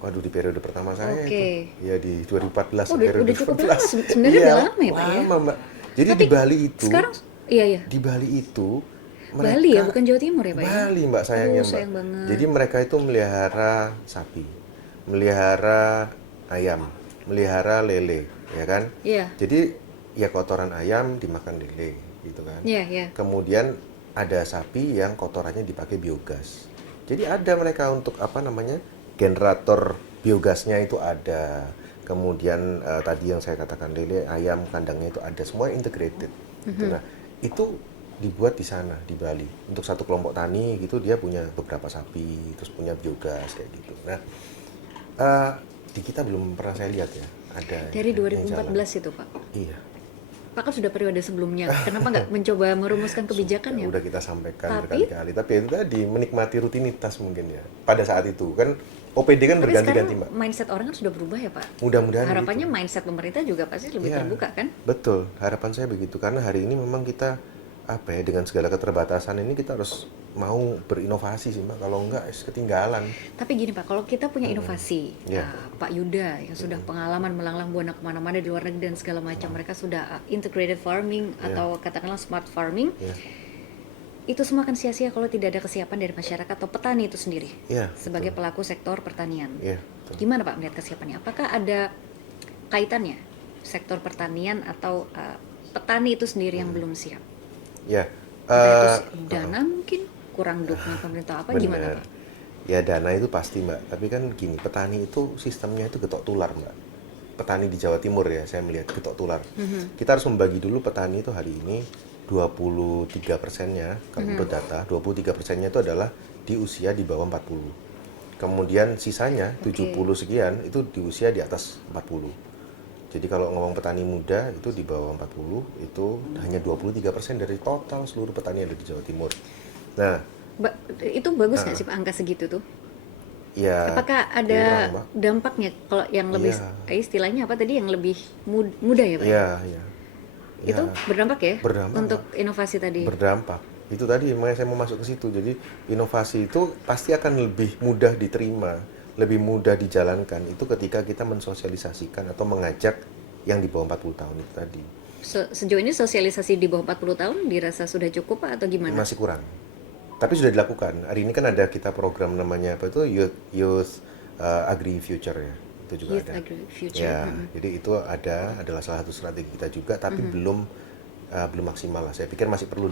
Waduh, di periode pertama saya Oke. itu. Ya di 2014 Oh, periode udah cukup 2014. lama. Sebenarnya Iya, udah lama ya, Pak ya? lama, Mbak. Jadi Tapi di Bali itu Sekarang, iya ya. di Bali itu Bali ya, bukan Jawa Timur ya, Pak ya? Bali, Mbak, sayangnya, Aduh, Mbak. sayang banget. Jadi mereka itu melihara sapi, melihara ayam, melihara lele, ya kan? Iya. Jadi ya kotoran ayam dimakan lele, gitu kan? Iya, iya. Kemudian ada sapi yang kotorannya dipakai biogas. Jadi ada mereka untuk apa namanya generator biogasnya itu ada. Kemudian tadi yang saya katakan lele, ayam, kandangnya itu ada, semua integrated. Gitu. Nah itu dibuat di sana di Bali untuk satu kelompok tani gitu, dia punya beberapa sapi, terus punya biogas kayak gitu. Nah di kita belum pernah saya lihat ya ada Dari yang jalan. 2014 itu, Pak. Iya. Pak kan sudah periode sebelumnya. Kenapa nggak mencoba merumuskan kebijakan ya? Udah kita sampaikan Tapi- berkali-kali, tapi itu tadi menikmati rutinitas mungkin ya. Pada saat itu kan OPD kan Tapi berganti-ganti, sekarang Mbak. mindset orang kan sudah berubah ya, Pak. Mudah-mudahan Harapannya begitu. mindset pemerintah juga pasti lebih Iya. terbuka kan? Betul, harapan saya begitu karena hari ini memang kita apa ya, dengan segala keterbatasan ini kita harus mau berinovasi sih, Mbak. Kalau enggak ketinggalan. Tapi gini Pak, kalau kita punya inovasi, Iya. Pak Yuda yang sudah pengalaman melanglang buana kemana-mana di luar negeri dan segala macam, mereka sudah integrated farming Iya. atau katakanlah smart farming, Ya, itu semua akan sia-sia kalau tidak ada kesiapan dari masyarakat atau petani itu sendiri ya. sebagai pelaku sektor pertanian. Ya, betul. Gimana Pak melihat kesiapannya? Apakah ada kaitannya sektor pertanian atau petani itu sendiri yang belum siap? Ya. Entah itu dana mungkin kurang dukungan pemerintah apa gimana Benar. Pak? Ya dana itu pasti, Mbak. Tapi kan gini, petani itu sistemnya itu getok tular, Mbak. Petani di Jawa Timur ya, saya melihat getok tular. Kita harus membagi dulu petani itu hari ini 23%-nya, kalau menurut data, 23%-nya itu adalah di usia di bawah 40. Kemudian sisanya 70 sekian itu di usia di atas 40. Jadi kalau ngomong petani muda itu di bawah 40 itu hanya 23% dari total seluruh petani yang ada di Jawa Timur. Nah, Itu bagus nggak sih Pak angka segitu tuh? ya Apakah kurang, ada Mbak. dampaknya kalau yang lebih Iya. istilahnya apa tadi yang lebih muda ya Pak? Iya, iya. Itu Ya, berdampak ya berdampak, untuk inovasi tadi. berdampak. Itu tadi makanya saya mau masuk ke situ. Jadi inovasi itu pasti akan lebih mudah diterima, lebih mudah dijalankan itu ketika kita mensosialisasikan atau mengajak yang di bawah 40 tahun itu tadi. Sejauh ini sosialisasi di bawah 40 tahun dirasa sudah cukup Pak atau gimana? Masih kurang. Tapi sudah dilakukan. Hari ini kan ada kita program namanya apa itu Youth Agri Future ya. Itu juga Youth ada. Agri Future. Ya, jadi itu adalah salah satu strategi kita juga, tapi belum maksimal lah. Saya pikir masih perlu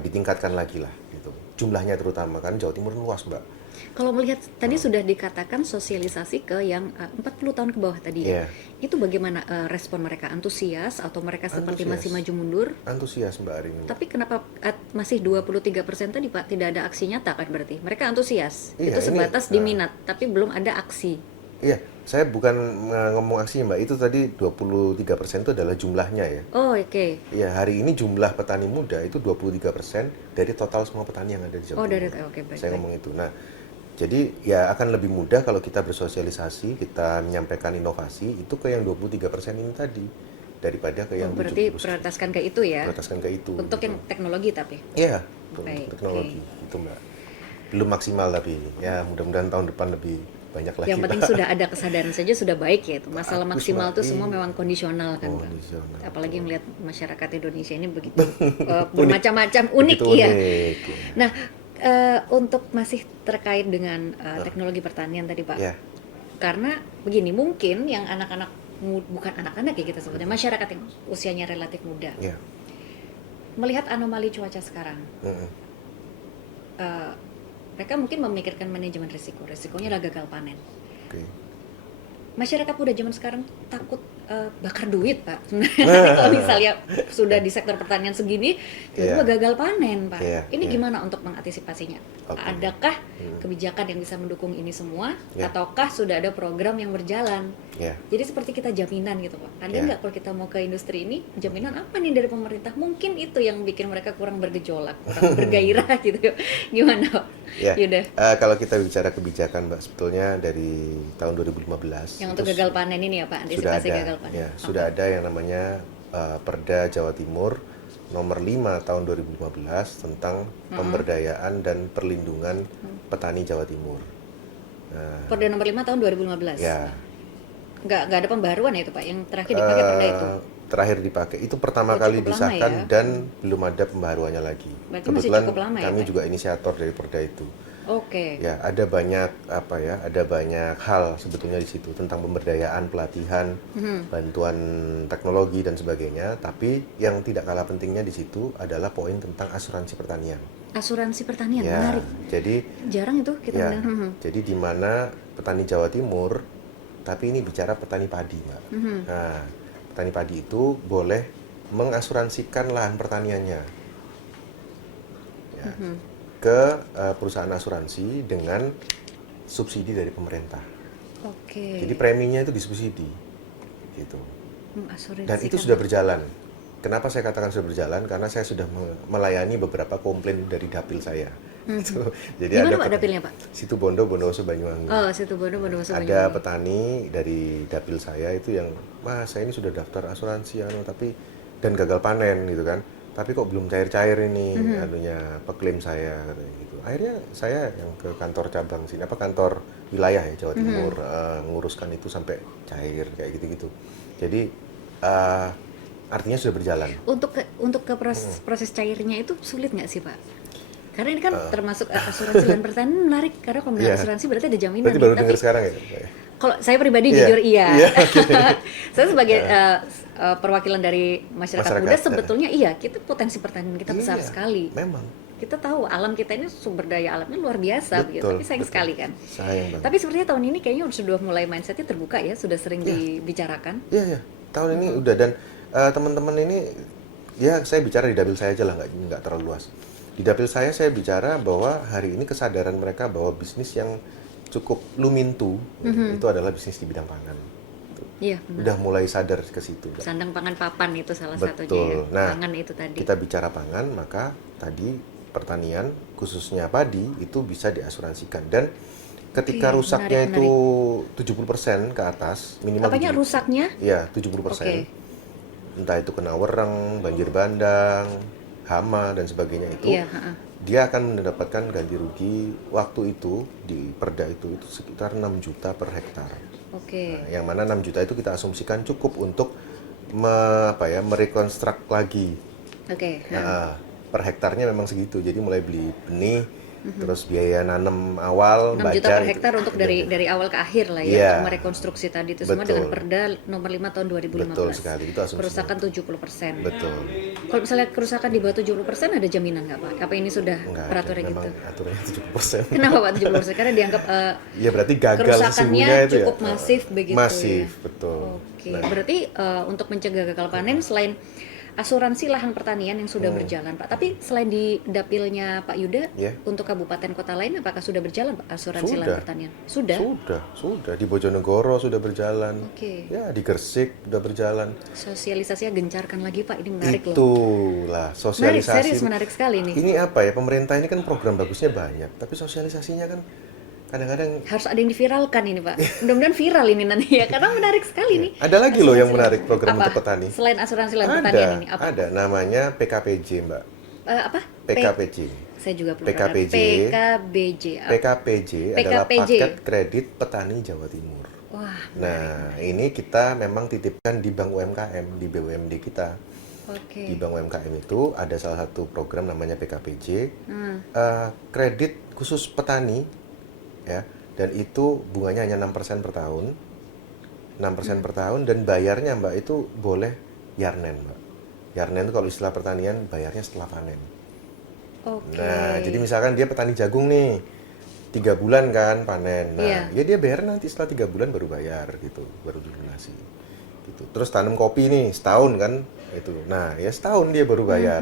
ditingkatkan lagi lah gitu. Jumlahnya terutama kan Jawa Timur luas, Mbak. Kalau melihat tadi sudah dikatakan sosialisasi ke yang 40 tahun ke bawah tadi ya. Iya. Itu bagaimana respon mereka? Antusias atau mereka seperti Antusias. masih maju mundur? Antusias Mbak hari ini. Tapi kenapa masih 23% tadi Pak tidak ada aksi nyata kan berarti? Mereka antusias. Iya, Itu ini, sebatas diminat, tapi belum ada aksi. Iya, saya bukan ngomong aksinya Mbak. Itu tadi 23% itu adalah jumlahnya ya. Oh, oke. Iya, hari ini jumlah petani muda itu 23% dari total semua petani yang ada di Jawa Oh, dari Timur. oke baik. Saya ngomong itu. Nah, jadi ya akan lebih mudah kalau kita bersosialisasi, kita menyampaikan inovasi itu ke yang 23% ini tadi daripada ke yang Berarti 70%. prioritaskan ke itu ya. Prioritaskan ke itu. Untuk gitu. yang teknologi tapi. Iya, untuk Baik, teknologi itu Mbak. Belum maksimal tapi ya mudah-mudahan tahun depan lebih banyak lagi. Yang penting lah. sudah ada kesadaran saja sudah baik ya itu. Masalah Bagus, maksimal Mbak. itu semua Iya. memang kondisional kan Pak. Kondisional. Apalagi melihat masyarakat Indonesia ini begitu bermacam-macam unik Begitu ya. unik, ya. Nah, untuk masih terkait dengan teknologi pertanian tadi Pak. Ya. Karena begini, mungkin yang anak-anak bukan anak-anak ya kita sebutnya, masyarakat yang usianya relatif muda. Ya. Melihat anomali cuaca sekarang. Mm-mm. eh, mereka mungkin memikirkan manajemen risiko. Risikonya adalah gagal panen. Oke. Masyarakat muda zaman sekarang takut bakar duit Pak. Sebenarnya kalau misalnya sudah di sektor pertanian segini, tiba-tiba Iya. gagal panen Pak. Iya, Ini iya. gimana untuk mengantisipasinya? Oke. Adakah kebijakan yang bisa mendukung ini semua? Iya. Ataukah sudah ada program yang berjalan? Ya. Jadi seperti kita jaminan gitu Pak. Ada Iya. nggak kalau kita mau ke industri ini, jaminan apa nih dari pemerintah? Mungkin itu yang bikin mereka kurang bergejolak, kurang bergairah gitu. Gimana Pak? Ya. Yuda. Kalau kita bicara kebijakan Mbak, sebetulnya dari tahun 2015 Yang itu untuk gagal panen ini ya Pak, sudah antisipasi ada, gagal panen. ya, sudah ada yang namanya Perda Jawa Timur nomor 5 tahun 2015 tentang pemberdayaan dan perlindungan petani Jawa Timur. Nah, Perda nomor 5 tahun 2015. ya, Nggak ada pembaruan ya itu Pak, yang terakhir dipakai perda itu. terakhir dipakai itu pertama Oh, kali cukup lama disahkan ya. dan belum ada pembaharuannya lagi. Berarti masih Kebetulan cukup lama ya, kami Pak? juga inisiator dari Perda itu. Oke. Ya, ada banyak ada banyak hal sebetulnya di situ tentang pemberdayaan, pelatihan, bantuan teknologi dan sebagainya. Tapi yang tidak kalah pentingnya di situ adalah poin tentang asuransi pertanian. Asuransi pertanian, Ya, menarik. jadi Jarang itu kita ya, mendengar. jadi di mana petani Jawa Timur, tapi ini bicara petani padi, Mbak. Nah, petani padi itu boleh mengasuransikan lahan pertaniannya. Ya. Ke perusahaan asuransi dengan subsidi dari pemerintah. Oke. Jadi preminya itu disubsidi, gitu. Asuransi Dan itu sudah berjalan. Kenapa saya katakan sudah berjalan? Karena saya sudah melayani beberapa komplain dari dapil saya. Gitu. Jadi Di mana ada Pak dapilnya Pak? Situ Bondo, Bondowoso, Banyuwangi. Oh, Situbondo, Bondowoso, Ada Banyuwangi. petani dari dapil saya itu yang, Mas, saya ini sudah daftar asuransi tapi dan gagal panen gitu kan. Tapi kok belum cair-cair ini anunya peklaim saya katanya gitu. Akhirnya saya yang ke kantor cabang sini kantor wilayah ya Jawa Timur nguruskan itu sampai cair kayak gitu-gitu. Jadi artinya sudah berjalan. Untuk ke proses cairnya itu sulit nggak sih Pak? Karena ini kan termasuk asuransi lahan pertanian menarik. Karena kalau Iya. asuransi berarti ada jaminan. Berarti baru nih. Tapi dengar sekarang ya? kalau saya pribadi Iya. jujur iya. Iya, Saya sebagai perwakilan dari masyarakat muda Masyarakat, sebetulnya iya, kita potensi pertanian kita besar Iya, sekali. Memang. Kita tahu alam kita ini sumber daya alamnya luar biasa begitu. Betul, Tapi sayang betul. sekali kan. Sayang banget. Tapi sepertinya tahun ini kayaknya sudah mulai mindsetnya terbuka ya, sudah sering Iya. dibicarakan. Iya, iya. Tahun ini udah dan teman-teman ini ya saya bicara di dapil saya aja lah nggak terlalu luas. Di dapil saya bicara bahwa hari ini kesadaran mereka bahwa bisnis yang cukup lumintu itu adalah bisnis di bidang pangan. Iya, benar. Udah mulai sadar ke situ. Sandang pangan papan itu salah Betul. satunya ya. Nah, Pangan itu tadi. Kita bicara pangan, maka tadi pertanian khususnya padi itu bisa diasuransikan dan ketika Oke, rusaknya menarik, itu 70% ke atas minimal Apanya 70%. rusaknya? Iya, 70%. Oke. Entah itu kena wereng, banjir bandang, hama dan sebagainya itu. Iya, heeh. Dia akan mendapatkan ganti rugi waktu itu di Perda itu sekitar 6 juta per hektar. Oke. Nah, yang mana 6 juta itu kita asumsikan cukup untuk merekonstruk lagi. Oke. Nah, per hektarnya memang segitu. Jadi mulai beli benih, terus biaya nanam awal, 6 juta baca per itu. hektar untuk dari awal ke akhir lah ya, Iya. untuk merekonstruksi tadi itu semua dengan Betul. Perda nomor 5 tahun 2015. Betul sekali, itu asumsinya. Kerusakan 70%. Betul. Kalau misalnya kerusakan di bawah 70% ada jaminan nggak Pak? Apa ini sudah Enggak ada, peraturan memang gitu? aturannya 70%. Kenapa Pak 70%? Karena dianggap Ya berarti gagal kerusakannya sesungguhnya itu cukup ya. masif begitu Masif, ya. betul. Oke, berarti untuk mencegah gagal panen selain asuransi lahan pertanian yang sudah berjalan Pak, tapi selain di dapilnya Pak Yuda, Ya. untuk kabupaten kota lain apakah sudah berjalan Pak asuransi lahan Sudah. pertanian? Sudah? Sudah. Di Bojonegoro sudah berjalan. Oke. Ya, di Gresik sudah berjalan. Sosialisasinya gencarkan lagi Pak, ini menarik loh. Itulah Menarik, sosialisasi. serius menarik sekali nih. Ini apa ya, pemerintah ini kan program bagusnya banyak, tapi sosialisasinya kan kadang-kadang Harus ada yang diviralkan ini Pak. Mudah-mudahan viral ini nanti ya, karena menarik sekali nih. ada lagi loh yang Asuransi menarik lahan. program Apa? untuk petani. Selain asuransi lahan pertanian ini, apa? Ada namanya PKPJ, Mbak. Apa? PKPJ. Saya juga belum PKPJ. pernah. PKBJ. PKPJ adalah PKPJ. paket kredit petani Jawa Timur. Wah, Nah, ini kita memang titipkan di Bank UMKM, di BUMD kita. oke. Di Bank UMKM itu ada salah satu program namanya PKPJ, Hmm. kredit khusus petani, ya, dan itu bunganya hanya 6% per tahun, 6% per tahun, dan bayarnya Mbak itu boleh yarnen, Mbak. Yarnen itu kalau istilah pertanian bayarnya setelah panen. Oke. Nah, jadi misalkan dia petani jagung nih, 3 bulan kan panen. Nah, Iya. ya dia bayar nanti setelah 3 bulan baru bayar gitu, baru dilunasi. Gitu. Terus tanam kopi nih setahun kan, itu. Nah, ya setahun dia baru bayar.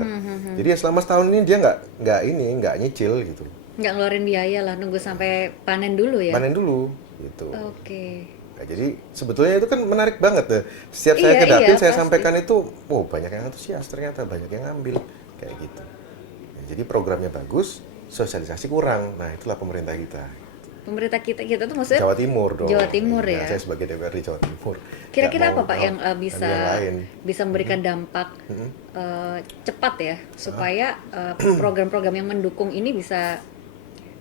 Jadi ya selama setahun ini dia nggak nyicil gitu. Nggak ngeluarin biaya lah, nunggu sampai panen dulu ya. Panen dulu gitu. Oke. Nah, jadi sebetulnya itu kan menarik banget deh. Setiap Iya, saya ke dapil iya, saya pasti. sampaikan itu, wow banyak yang antusias ternyata, banyak yang ngambil kayak gitu. Nah, jadi programnya bagus, sosialisasi kurang. Nah, itulah pemerintah kita. Pemerintah kita tuh maksudnya Jawa Timur dong. Jawa Timur Nah, ya. saya sebagai DPRD Jawa Timur. Kira-kira nggak apa mau Pak yang ambil yang lain. bisa memberikan dampak cepat ya supaya program-program yang mendukung ini bisa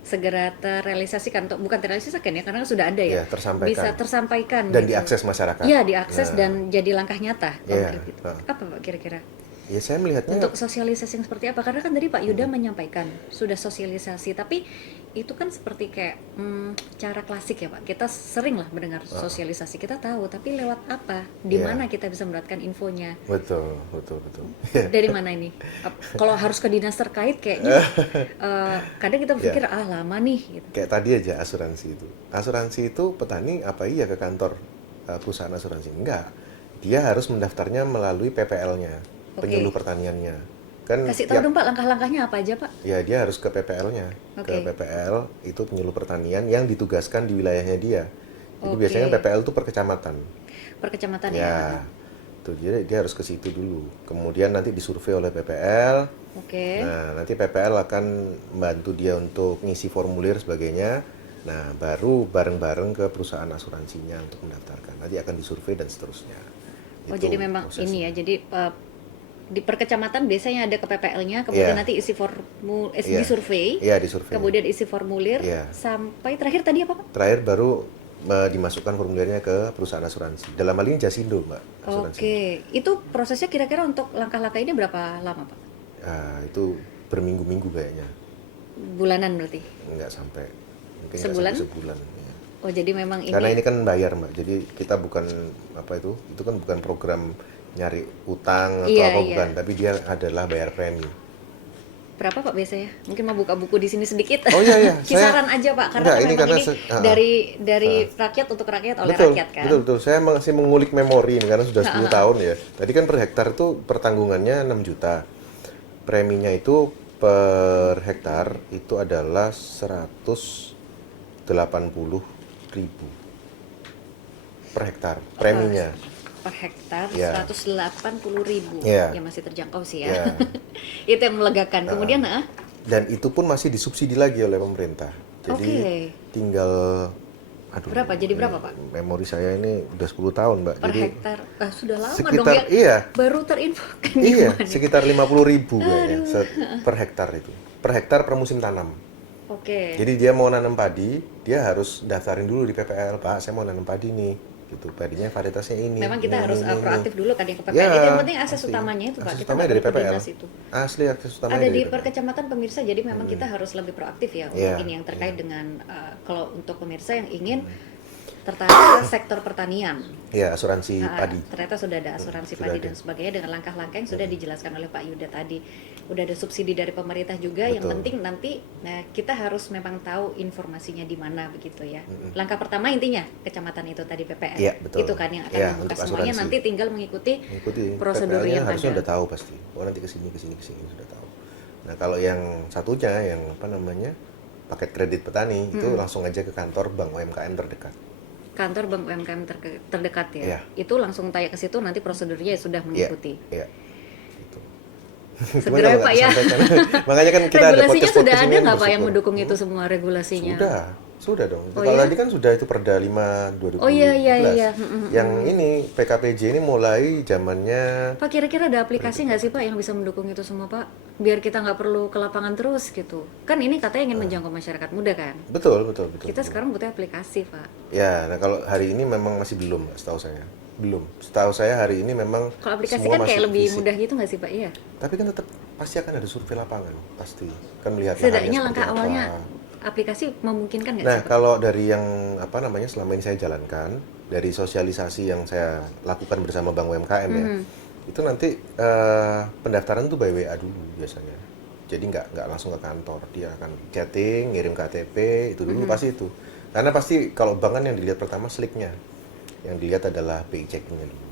segera terrealisasikan, atau bukan terrealisasikan ya karena sudah ada ya, Iya, tersampaikan. bisa tersampaikan Dan gitu. diakses masyarakat. Iya, diakses Nah, dan jadi langkah nyata Iya, konkret gitu. nah. Apa Pak kira-kira? ya saya melihatnya Untuk sosialisasi yang seperti apa? Karena kan tadi Pak Yuda menyampaikan sudah sosialisasi, tapi itu kan seperti kayak cara klasik ya Pak. Kita sering lah mendengar sosialisasi, kita tahu, tapi lewat apa? Di Iya. mana kita bisa mendapatkan infonya? betul. Dari mana ini? Kalau harus ke dinas terkait kayaknya kadang kita berpikir lama nih gitu. Kayak tadi aja asuransi itu. Asuransi itu petani apa iya ke kantor perusahaan asuransi? Enggak. Dia harus mendaftarnya melalui PPL-nya, penyuluh pertaniannya. Kan Kasih tahu dong Pak langkah-langkahnya apa aja Pak? ya dia harus ke PPL-nya. Ke Oke. PPL itu penyuluh pertanian yang ditugaskan di wilayahnya dia. Jadi Oke. biasanya PPL itu per kecamatan. Per kecamatan ya. Ya. Tuh dia harus ke situ dulu. Kemudian nanti disurvei oleh PPL. Oke. Nah, nanti PPL akan membantu dia untuk ngisi formulir sebagainya. Nah, baru bareng-bareng ke perusahaan asuransinya untuk mendaftarkan. Nanti akan disurvei dan seterusnya. Oh Itu jadi memang prosesnya. ini ya, jadi di per kecamatan biasanya ada ke PPL-nya, kemudian Iya. nanti isi formulir, Iya. disurvei, Iya, disurvei. kemudian isi formulir, Iya. sampai terakhir tadi apa Pak? Terakhir baru dimasukkan formulirnya ke perusahaan asuransi. Dalam hal ini Jasindo, Mbak, asuransi. Oke, itu prosesnya kira-kira untuk langkah-langkah ini berapa lama Pak? Itu berminggu-minggu kayaknya. Bulanan berarti? Nggak sampai. Mungkin nggak Sebulan? sampai sebulan. Ya. Oh jadi memang ini Karena ini kan bayar, Mbak. Jadi kita bukan apa itu kan bukan program nyari utang atau Iya, apa iya. bukan, tapi dia adalah bayar premi. berapa Pak biasanya? Mungkin mau buka buku di sini sedikit. Oh iya iya, Kisaran aja Pak, karena Enggak, kan ini memang karena ini dari rakyat untuk rakyat oleh betul, rakyat kan. betul. Saya masih mengulik memori ini karena sudah 10 tahun ya. Tadi kan per hektar itu pertanggungannya 6 juta. Preminya itu per hektar itu adalah 180.000 per hektar preminya. Per hektar Ya. 180.000 Ya. ya masih terjangkau sih ya. Ya. Itu yang melegakan. Kemudian Dan itu pun masih disubsidi lagi oleh pemerintah. Jadi Oke. tinggal Berapa? Jadi berapa, Pak? Memori saya ini udah 10 tahun, Mbak. Per Jadi hektar sudah lama sekitar dong ya. iya. Baru terinfokan Iya, gimana? sekitar 50.000 kayaknya per hektar itu. Per hektar per musim tanam. Oke. Jadi dia mau nanam padi, dia harus daftarin dulu di PPL, Pak, saya mau nanam padi nih, gitu. Padinya varietasnya ini. Memang kita ini, harus ini. proaktif dulu kan yang ke PPN. Ya, Itu yang penting akses pasti. utamanya itu Pak. Akses Kita utamanya nggak dari perlu PPL. koordinasi itu. Asli akses utamanya Ada dari di PPL. per kecamatan pemirsa, jadi memang kita harus lebih proaktif ya Iya, untuk ini yang terkait iya. dengan kalau untuk pemirsa yang ingin tertarik ke sektor pertanian. Ya, asuransi padi. Ternyata sudah ada asuransi Sudah padi ada. dan sebagainya dengan langkah-langkah yang sudah dijelaskan oleh Pak Yuda tadi. Udah ada subsidi dari pemerintah juga. Yang Betul. penting nanti kita harus memang tahu informasinya di mana begitu ya. Langkah pertama intinya kecamatan itu tadi PPN. Iya, betul. Itu kan yang akan Iya, membuka untuk semuanya. asuransi. Nanti tinggal mengikuti prosedur PPL-nya yang harusnya ada. udah tahu pasti. Oh, nanti kesini sudah tahu. Nah, kalau yang satunya yang apa namanya? Paket kredit petani itu langsung aja ke kantor bank UMKM terdekat. Kantor bank UMKM terdekat ya. Iya. Itu langsung tanya ke situ, nanti prosedurnya sudah mengikuti. Iya. Gitu. Segera ya, nggak Pak ya. disampaikan. Makanya kan kita ada Regulasinya podcast sudah ada ini nggak Pak yang bersyukur. mendukung itu semua regulasinya? Sudah dong. Oh, Kalau ya? tadi kan sudah itu Perda 5 2017. Oh, iya. Yang ini PKPJ ini mulai zamannya Pak, kira-kira ada aplikasi nggak sih Pak yang bisa mendukung itu semua Pak? Biar kita nggak perlu ke lapangan terus gitu. Kan ini katanya ingin menjangkau masyarakat muda kan? betul. Kita sekarang butuh aplikasi Pak. Ya, nah kalau hari ini memang masih belum, setahu saya. Belum. Setahu saya hari ini memang Kalau aplikasi semua kan kayak masih lebih fisik. mudah gitu nggak sih Pak? Iya. Tapi kan tetap pasti akan ada survei lapangan, pasti. Kan melihat Setidaknya lahannya langkah seperti awalnya apa. aplikasi memungkinkan nggak Nah, sih Pak? kalau dari yang apa namanya selama ini saya jalankan, dari sosialisasi yang saya lakukan bersama Bank UMKM ya, itu nanti pendaftaran tuh by WA dulu biasanya. Jadi nggak langsung ke kantor, dia akan chatting, ngirim KTP, itu dulu pasti itu. Karena pasti kalau bank kan yang dilihat pertama sliknya, yang dilihat adalah BI checkingnya dulu.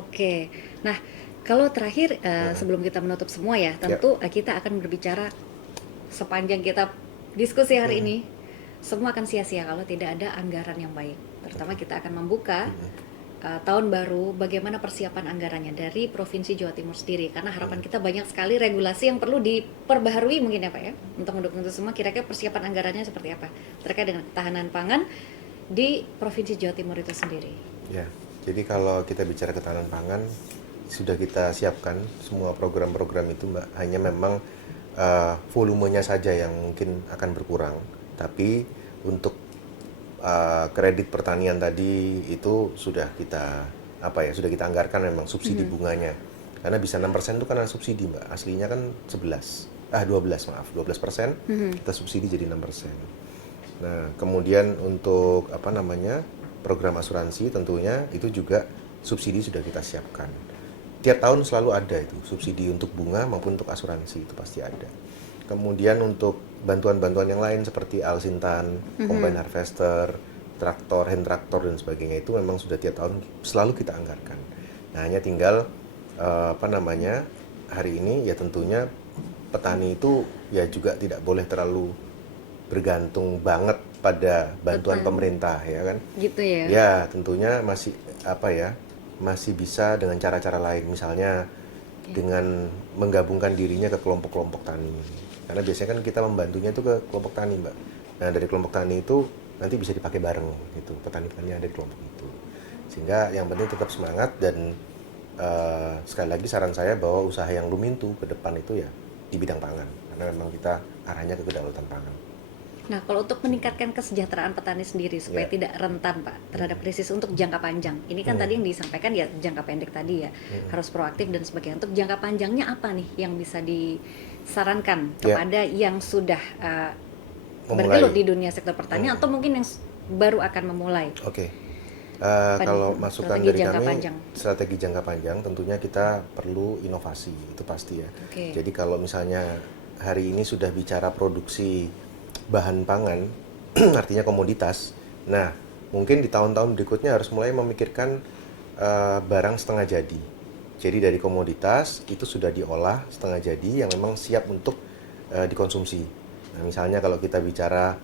Oke. Nah, kalau terakhir sebelum kita menutup semua ya, tentu kita akan berbicara sepanjang kita diskusi hari ini, semua akan sia-sia kalau tidak ada anggaran yang baik. Terutama kita akan membuka tahun baru, bagaimana persiapan anggarannya dari Provinsi Jawa Timur sendiri. Karena harapan kita banyak sekali regulasi yang perlu diperbaharui mungkin ya Pak ya, untuk mendukung itu semua. Kira-kira persiapan anggarannya seperti apa terkait dengan ketahanan pangan di Provinsi Jawa Timur itu sendiri? Ya, jadi kalau kita bicara ketahanan pangan, sudah kita siapkan semua program-program itu Mbak. Hanya memang volumenya saja yang mungkin akan berkurang. Tapi untuk kredit pertanian tadi itu sudah kita sudah kita anggarkan memang subsidi bunganya. Karena bisa 6% itu kan ada subsidi Mbak. Aslinya kan 12%, kita subsidi jadi 6%. Nah, kemudian untuk program asuransi tentunya itu juga subsidi sudah kita siapkan. Tiap tahun selalu ada itu subsidi untuk bunga maupun untuk asuransi itu pasti ada. Kemudian untuk bantuan-bantuan yang lain seperti Alsintan, combine harvester, traktor, hand traktor dan sebagainya itu memang sudah tiap tahun selalu kita anggarkan. Nah, hanya tinggal hari ini ya tentunya petani itu ya juga tidak boleh terlalu bergantung banget pada bantuan pemerintah ya kan. Gitu ya. Ya, tentunya masih masih bisa dengan cara-cara lain, misalnya dengan menggabungkan dirinya ke kelompok-kelompok tani. Karena biasanya kan kita membantunya itu ke kelompok tani, Mbak. Nah, dari kelompok tani itu nanti bisa dipakai bareng gitu. Petani-petani ada di kelompok itu. Sehingga yang penting tetap semangat dan sekali lagi saran saya bahwa usaha yang lumintu ke depan itu ya di bidang pangan. Karena memang kita arahnya ke kedaulatan pangan. Nah, kalau untuk meningkatkan kesejahteraan petani sendiri supaya tidak rentan Pak terhadap krisis untuk jangka panjang. Ini kan tadi yang disampaikan ya jangka pendek tadi ya, harus proaktif dan sebagainya. Untuk jangka panjangnya apa nih yang bisa disarankan kepada yang sudah bergelut di dunia sektor pertanian atau mungkin yang baru akan memulai? Oke. Kalau masukan dari kami, strategi jangka panjang tentunya kita perlu inovasi, itu pasti ya. Jadi kalau misalnya hari ini sudah bicara produksi bahan pangan, artinya komoditas. Nah, mungkin di tahun-tahun berikutnya harus mulai memikirkan barang setengah jadi. Jadi dari komoditas itu sudah diolah setengah jadi yang memang siap untuk dikonsumsi. Nah, misalnya kalau kita bicara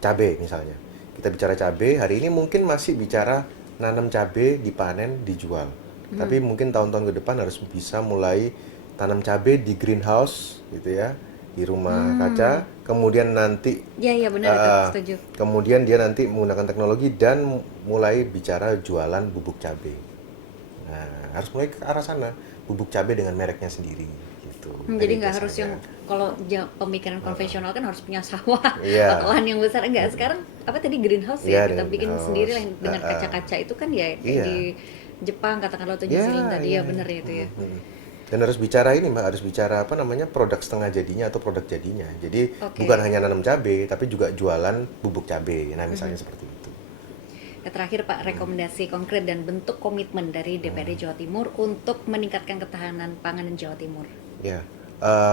cabai misalnya. Kita bicara cabai, hari ini mungkin masih bicara nanam cabai, dipanen, dijual. Tapi mungkin tahun-tahun ke depan harus bisa mulai tanam cabai di greenhouse gitu ya, di rumah kaca, kemudian nanti benar itu, setuju. Kemudian dia nanti menggunakan teknologi dan mulai bicara jualan bubuk cabai. Nah, harus mulai ke arah sana, bubuk cabai dengan mereknya sendiri gitu. gitu. Jadi nggak harus desanya. yang kalau pemikiran konvensional kan harus punya sawah Iya. atau lahan yang besar. Enggak, sekarang apa tadi greenhouse Iya, ya kita dengan bikin greenhouse. sendiri lah dengan kaca-kaca itu kan ya kayak Iya. di Jepang katakanlah atau New Ya, Zealand tadi iya, ya bener ya itu ya. Dan harus bicara ini Mbak, harus bicara apa namanya produk setengah jadinya atau produk jadinya. Jadi Oke. bukan hanya nanam cabai, tapi juga jualan bubuk cabai. Nah misalnya seperti itu. Ya, terakhir Pak, rekomendasi konkret dan bentuk komitmen dari DPRD Jawa Timur untuk meningkatkan ketahanan pangan Jawa Timur. Ya,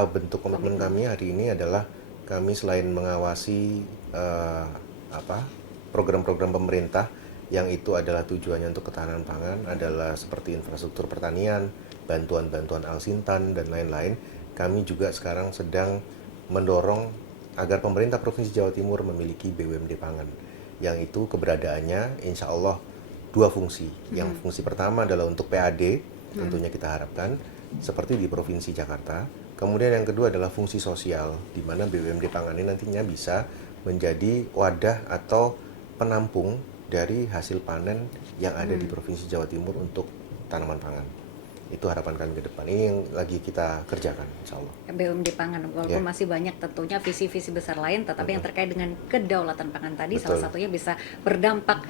bentuk komitmen kami hari ini adalah kami selain mengawasi apa program-program pemerintah yang itu adalah tujuannya untuk ketahanan pangan adalah seperti infrastruktur pertanian, bantuan-bantuan Alsintan dan lain-lain. Kami juga sekarang sedang mendorong agar pemerintah Provinsi Jawa Timur memiliki BUMD pangan, yang itu keberadaannya insya Allah dua fungsi. Yang fungsi pertama adalah untuk PAD, tentunya kita harapkan seperti di Provinsi Jakarta. Kemudian yang kedua adalah fungsi sosial, di mana BUMD pangan ini nantinya bisa menjadi wadah atau penampung dari hasil panen yang ada di Provinsi Jawa Timur untuk tanaman pangan. Itu harapan kami ke depan. Ini yang lagi kita kerjakan, insya Allah. BUMD pangan, walaupun Ya. masih banyak tentunya visi-visi besar lain, tetapi yang terkait dengan kedaulatan pangan tadi Betul. salah satunya bisa berdampak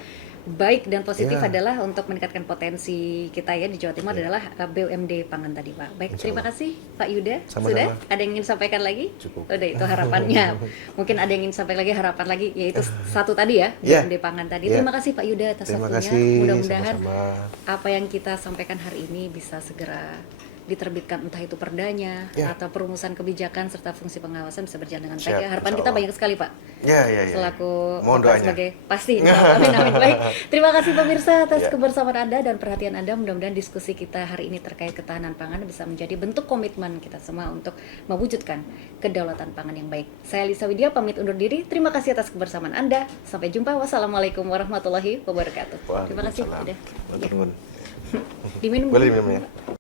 baik dan positif Ya. adalah untuk meningkatkan potensi kita ya di Jawa Timur adalah BUMD pangan tadi Pak. Baik, Insya terima Allah. kasih Pak Yuda. Sama-sama. Sudah ada yang ingin sampaikan lagi? Cukup. Udah itu harapannya. Mungkin ada yang ingin sampaikan lagi harapan lagi yaitu satu tadi ya Ya. BUMD pangan tadi. Ya. Terima kasih Pak Yuda atas Terima waktunya. kasih. Mudah-mudahan Sama-sama. apa yang kita sampaikan hari ini bisa segera diterbitkan entah itu perdanya Ya. atau perumusan kebijakan serta fungsi pengawasan bisa berjalan dengan baik Siap, ya. Harapan insya kita Allah. banyak sekali Pak Ya. selaku Mohon Bapak doanya. sebagai pasti insya Allah. Amin amin. Baik, terima kasih pemirsa atas Ya. kebersamaan Anda dan perhatian Anda. Mudah-mudahan diskusi kita hari ini terkait ketahanan pangan bisa menjadi bentuk komitmen kita semua untuk mewujudkan kedaulatan pangan yang baik. Saya Lisa Widya pamit undur diri. Terima kasih atas kebersamaan Anda. Sampai jumpa. Wassalamualaikum warahmatullahi wabarakatuh. Terima kasih. Waalaikumsalam. Udah. Matur nuwun. Diminum. Boleh diminum ya.